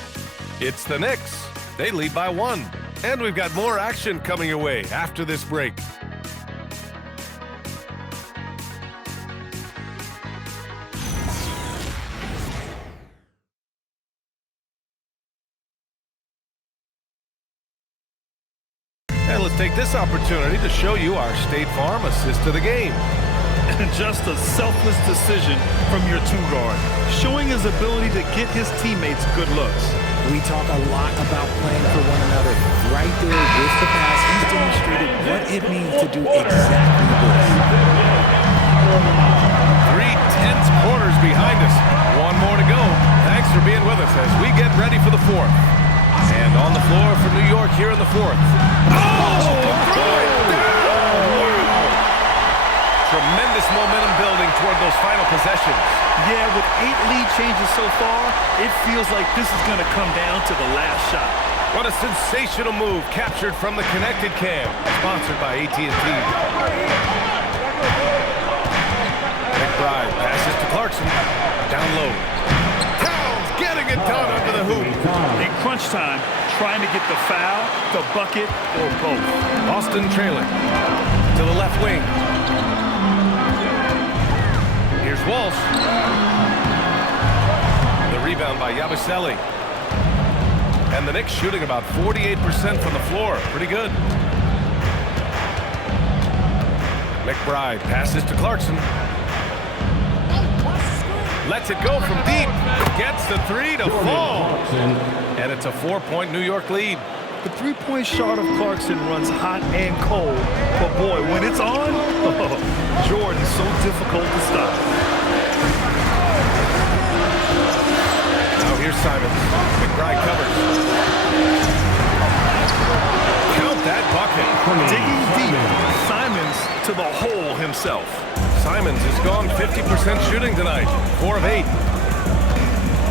It's the Knicks. They lead by 1. And we've got more action coming your way after this break. And let's take this opportunity to show you our State Farm assist to the game. Just a selfless decision from your two-guard, showing his ability to get his teammates good looks. We talk a lot about playing for one another. Right there with the pass, he's demonstrated what it means to do exactly this. 3 tense quarters behind us. One more to go. Thanks for being with us as we get ready for the fourth. And on the floor for New York here in the fourth. Oh, throw it down! Wow! Tremendous momentum building toward those final possessions. Yeah, with 8 lead changes so far, it feels like this is going to come down to the last shot. What a sensational move captured from the connected cam, sponsored by AT&T. McBride passes to Clarkson, down low. Towns getting it done under the hoop. In crunch time, trying to get the foul, the bucket, or both. Boston trailing to the left wing. Here's Walsh. The rebound by Yabusele. And the Knicks shooting about 48% from the floor. Pretty good. McBride passes to Clarkson. Lets it go from deep. Gets the 3 to fall. And it's a 4-point New York lead. The three-point shot of Clarkson runs hot and cold. But boy, when it's on, Jordan's so difficult to stop. Now here's Simons. McBride covers. Count that bucket. Digging deep, Simons to the hole himself. Simons has gone 50% shooting tonight. 4 of 8.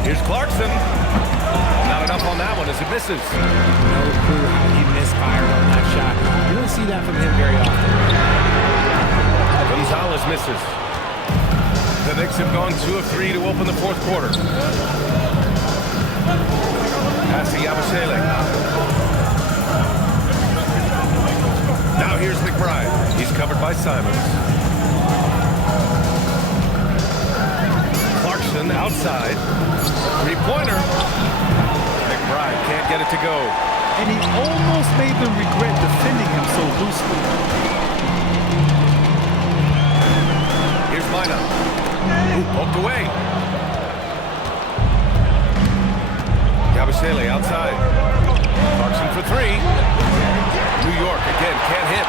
Here's Clarkson. Not enough on that one as it misses. No clue how he misfired on that shot. You don't see that from him very often. Gonzalez misses. The Knicks have gone 2 of 3 to open the fourth quarter. Pass to Yabusele. Now here's McBride. He's covered by Simons. Clarkson outside. Three-pointer. McBride can't get it to go. And he almost made them regret defending him so loosely. Here's Mina. Poked away. Yabusele outside. Clarkson for 3. New York again can't hit.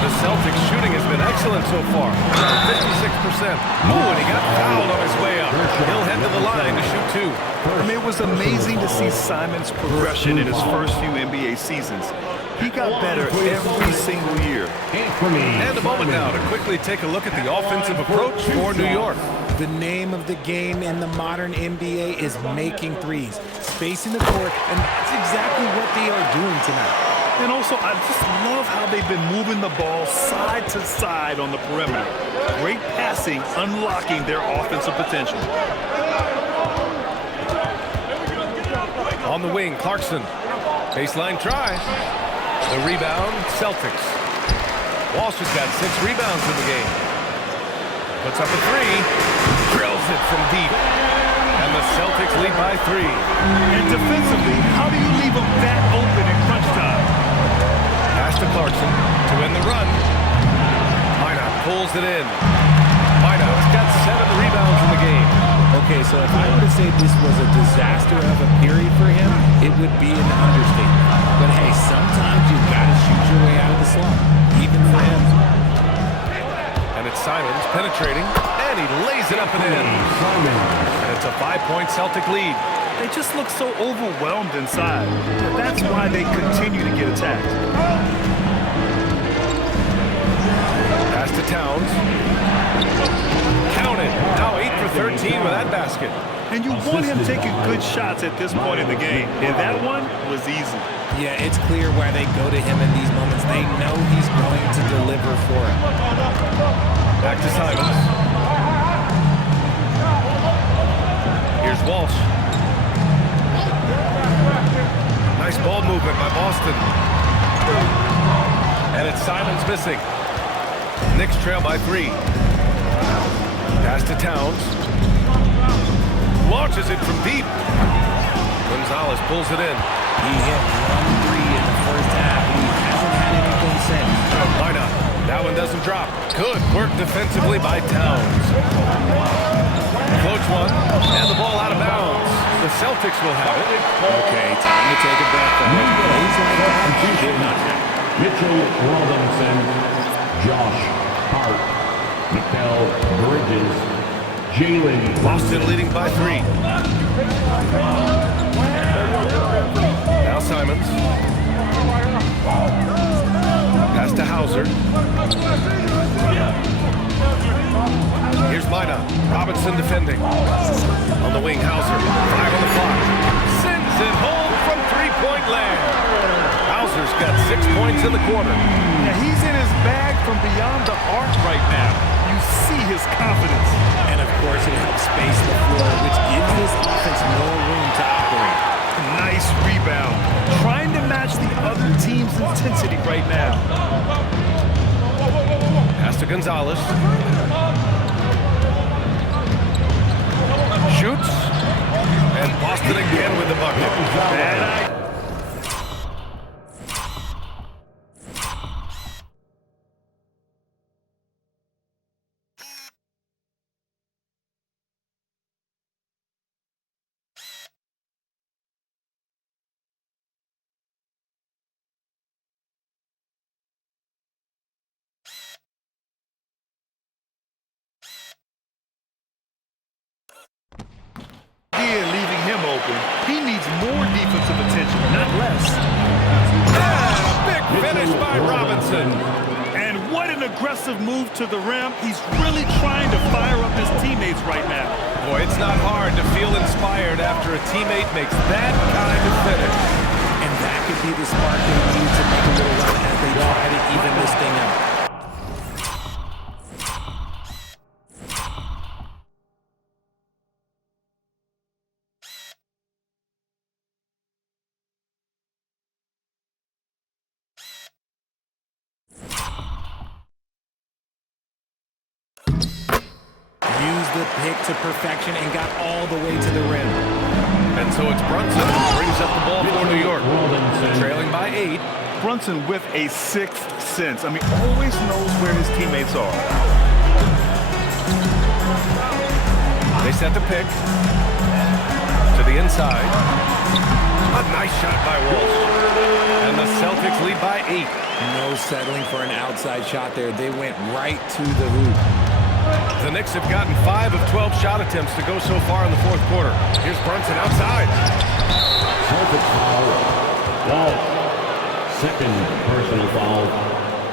The Celtics shooting has been excellent so far. 56%. Oh, and he got fouled on his way up. He'll head to the line to shoot 2. I mean, it was amazing to see Simons' progression in his first few NBA seasons. He got better every single year. And a moment now to quickly take a look at the offensive approach for New York. The name of the game in the modern NBA is making threes, spacing the court, and that's exactly what they are doing tonight. And also, I just love how they've been moving the ball side to side on the perimeter. Great passing, unlocking their offensive potential. On the wing, Clarkson. Baseline try. The rebound, Celtics. Walsh has got 6 rebounds in the game. Puts up a 3. Drills it from deep. And the Celtics lead by 3. And defensively, how do you leave them that open in crunch time? Pass to Clarkson to end the run. Minot pulls it in. Minot's got 7 rebounds in the game. Okay, so if I were to say this was a disaster of a period for him, it would be an understatement. But hey, sometimes you've got to shoot your way out of the slump, even for him. And it's Simons penetrating, and he lays it up and in. And it's a 5-point Celtic lead. They just look so overwhelmed inside. But that's why they continue to get attacked. Pass to Towns. Counted. Now 8 for 13 with that basket. And you want him taking good shots at this point in the game. And that one was easy. Yeah, it's clear why they go to him in these moments. They know he's going to deliver for it. Back to Simons. Here's Walsh. Nice ball movement by Boston. And it's Simons missing. Knicks trail by 3. Pass to Towns. Launches it from deep. Gonzalez pulls it in. He hit 1 3 in the first half. He hasn't had anything since. Why not? That one doesn't drop. Good work defensively by Towns. Coach one, and the ball out of bounds. The Celtics will have it. Okay, time to take a breath. Plays like that should not happen. Mitchell Robinson, Josh Hart, Mikal Bridges, Jalen Boston leading by 3. Now Simons. Pass to Hauser. Here's Mina. Robinson defending. On the wing, Hauser. 5 on the clock. Sends it home from three-point land. Hauser's got 6 points in the quarter. Now he's in his bag from beyond the arc right now. You see his confidence. And of course, it helps space the floor, which gives this offense more room to operate. Nice rebound. Trying to match the other team's intensity right now. Pass to Gonzalez. Shoots. And Boston again with the bucket. Bad leaving him open. He needs more defensive attention, not less. And a big finish by Robinson. And what an aggressive move to the rim. He's really trying to fire up his teammates right now. Boy, it's not hard to feel inspired after a teammate makes that kind of finish. And that could be the spark they need to make a little run as they try to even this thing up. Used the pick to perfection and got all the way to the rim. And so it's Brunson who brings up the ball for New York. Trailing by 8. Brunson with a sixth sense. I mean, always knows where his teammates are. They set the pick to the inside. A nice shot by Walsh. And the Celtics lead by 8. No settling for an outside shot there. They went right to the hoop. The Knicks have gotten 5 of 12 shot attempts to go so far in the fourth quarter. Here's Brunson outside. Celtics foul. Wall. Second personal foul.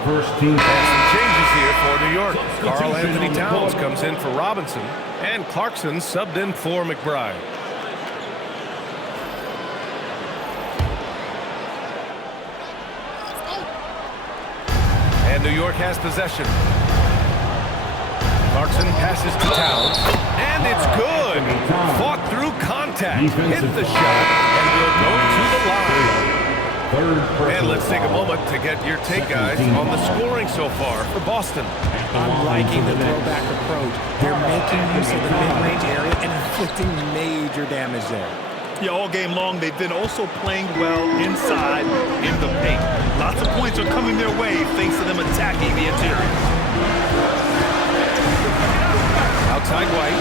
First team foul. And some changes here for New York. Karl Anthony Towns comes in for Robinson. And Clarkson subbed in for McBride. And New York has possession. Clarkson passes to Towns, and it's good. Fought through contact, hit the shot, and will go to the line. And let's take a moment to get your take, guys, on the scoring so far for Boston. I'm liking the throwback approach. They're making use of the mid-range area and inflicting major damage there. Yeah, all game long, they've been also playing well inside in the paint. Lots of points are coming their way thanks to them attacking the interior. Outside White.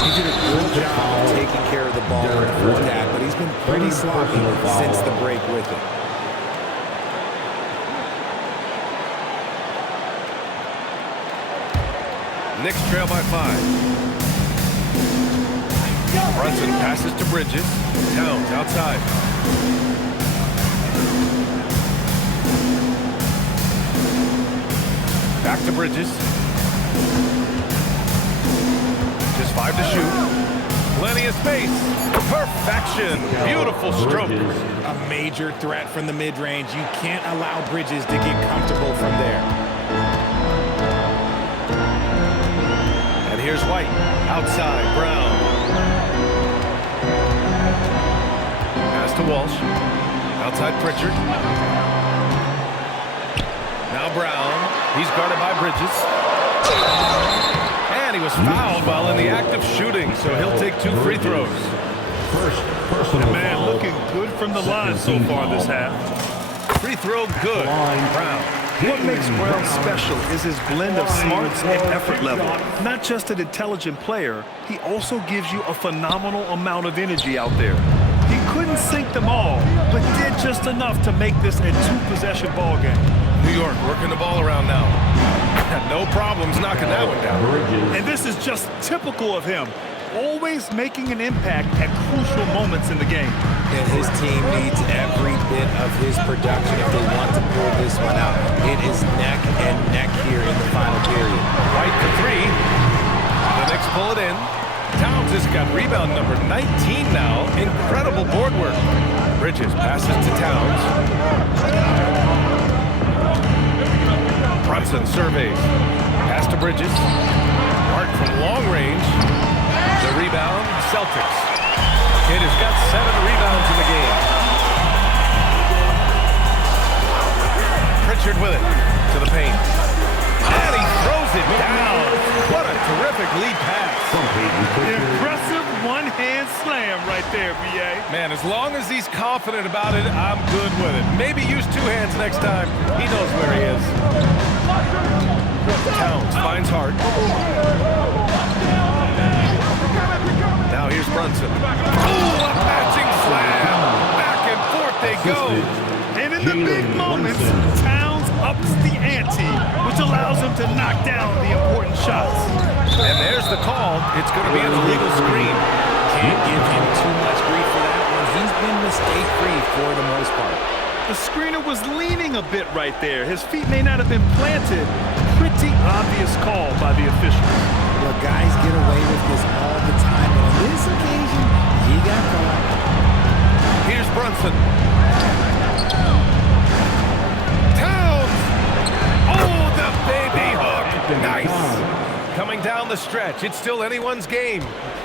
He did a good job of taking care of the ball in the first half, but he's been pretty sloppy since the break with it. Knicks trail by 5. Brunson passes to Bridges. Towns outside. Back to Bridges. Just 5 to shoot. Plenty plenty of space. Perfection. Beautiful stroke. A major threat from the mid-range. You can't allow Bridges to get comfortable from there. And here's White. Outside, Brown. Pass to Walsh. Outside Pritchard. Now Brown. He's guarded by Bridges. And he was fouled while in the act of shooting, so he'll take 2 free throws. The man looking good from the line so far this half. Free throw good. Brown. What makes Brown special is his blend of smarts and effort level. Not just an intelligent player, he also gives you a phenomenal amount of energy out there. He couldn't sink them all, but did just enough to make this a 2-possession ball game. New York working the ball around now. No problems knocking that one down. And this is just typical of him, always making an impact at crucial moments in the game. And his team needs every bit of his production if they want to pull this one out. It is neck and neck here in the final period. White for 3. The Knicks pull it in. Towns has got rebound number 19 now. Incredible board work. Bridges passes to Towns. Brunson surveys. Pass to Bridges. Hart from long range. The rebound, Celtics. Kidd has got 7 rebounds in the game. Pritchard with it to the paint. And he throws it down. What a terrific lead pass. Impressive one-hand slam right there, B.A. Man, as long as he's confident about it, I'm good with it. Maybe use 2 hands next time. He knows where he is. Towns finds Hart. Now here's Brunson. Oh, a matching slam. Back and forth they go. And in the big moments, Towns ups the ante, which allows him to knock down the important shots. And there's the call. It's going to be an illegal screen. Can't give him too much grief for that one. He's been mistake-free for the most part. The screener was leaning a bit right there. His feet may not have been planted. Pretty obvious call by the officials. Well, guys get away with this all the time, but on this occasion, he got caught. Here's Brunson. Towns! Oh, the baby hook! Nice! Coming down the stretch, it's still anyone's game.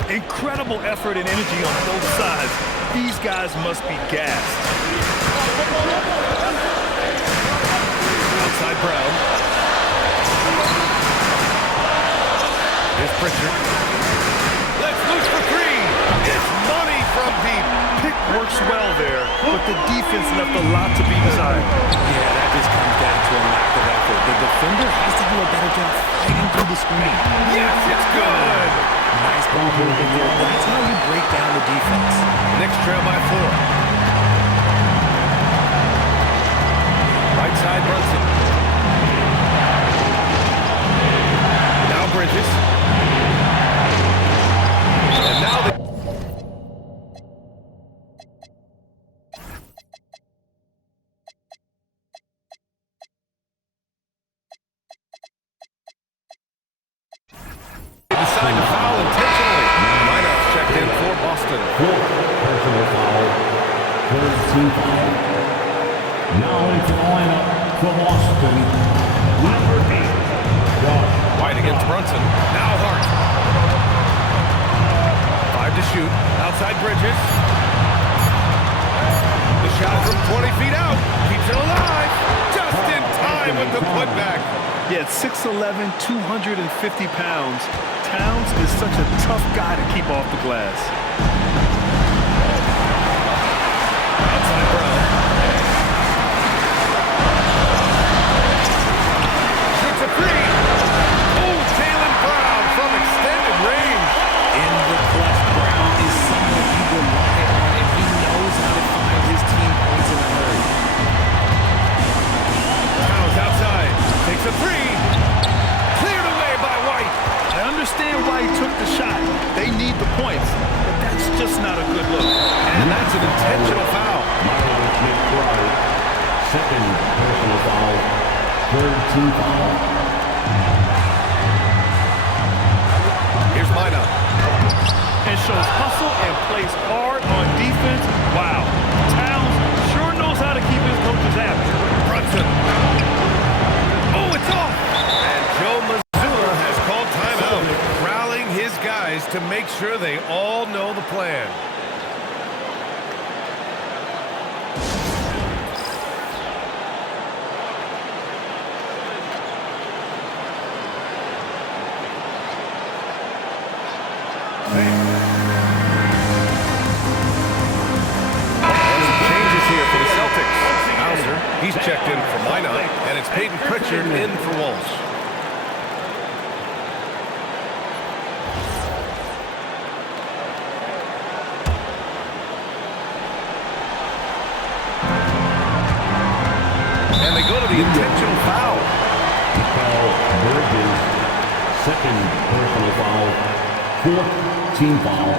Incredible effort and energy on both sides. These guys must be gassed. Outside Brown. Here's Pritchard. Let's loose for 3. It's money from deep. Pick works well there, but the defense left a lot to be desired. Yeah, that just comes down to a lack of effort. The defender has to do a better job fighting through the screen. Yes, it's good. Nice ball movement there. That's how you break down the defense. Knicks trail by 4. Right side, Brunson. Now Bridges. And now the... Decide to foul intentionally. Lineouts checked in for Boston. 4th personal foul. 3rd team foul. Now into the lineup for Boston, number 8, Josh. White against Brunson. Now Hart. 5 to shoot. Outside Bridges. The shot from 20 feet out. Keeps it alive. Just in time with the putback. Yeah, at 6'11", 250 pounds, Towns is such a tough guy to keep off the glass. Outside Brown. Shoots a 3. Oh, Jaylen Brown from extended range. In the clutch, Brown is someone you rely on, and he knows how to find his team points in a hurry. Towns outside. Takes a 3. Cleared away by White. I understand why he took the shot. They need the points, but that's just not a good look. And that's an intentional foul. Miles McBride, 2nd personal foul. 3rd team foul. Here's Minot. And shows hustle defense, wow. Towns sure knows how to keep his coaches happy. Brunson. Oh, it's off. And Joe Mazzulla has called timeout, rallying his guys to make sure they all know the plan. He's checked in for Minot, and it's Peyton Pritchard in for Walsh. And they go to the intentional foul. Bridges, second personal foul, fourth team foul.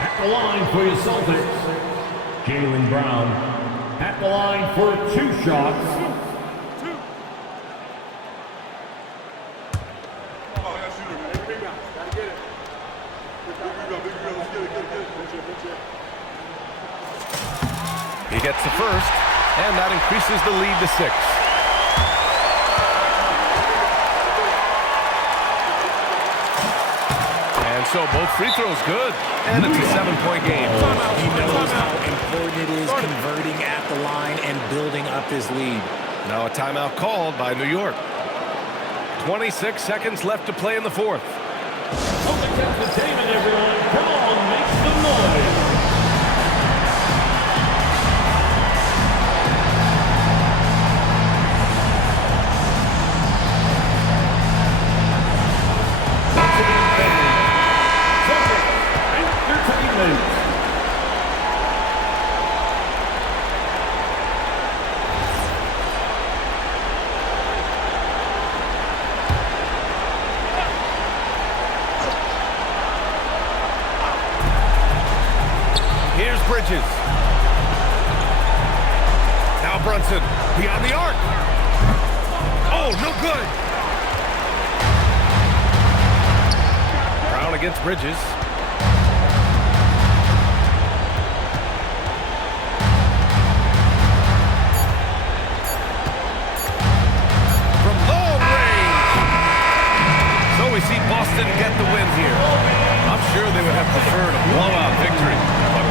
At the line for your Celtics, Jaylen Brown. At the line for 2 shots. He gets the first, and that increases the lead to 6. And so both free throws good, and it's a 7-point game. He knows how important it is converting at the line and building up his lead. Now a timeout called by New York. 26 seconds left to play in the fourth. Celtics entertainment, everyone. Come on, make some noise. Here's Bridges. Now Brunson, beyond the arc. Oh, no good. Brown against Bridges. From long range. So we see Boston get the win here. I'm sure they would have preferred a blowout victory.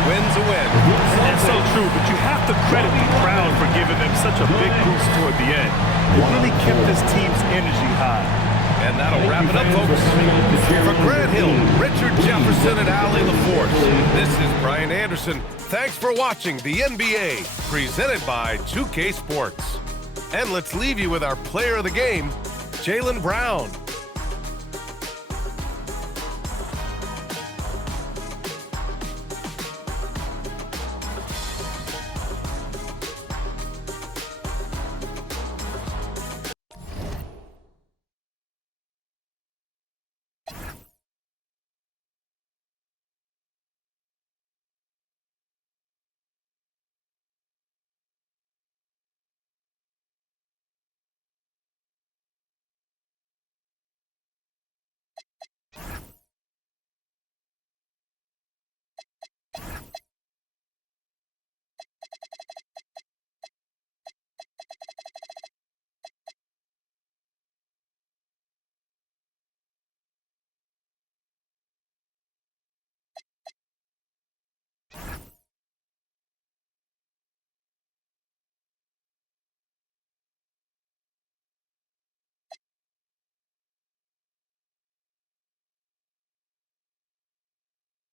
Win's a win. That's so true, but you have to credit the crowd for giving them such a big boost toward the end. It really kept this team's energy high. And that'll wrap it up, folks. For Grant Hill, Richard Jefferson, and Allie LaForce, this is Brian Anderson. Thanks for watching the NBA, presented by 2K Sports. And let's leave you with our player of the game, Jaylen Brown.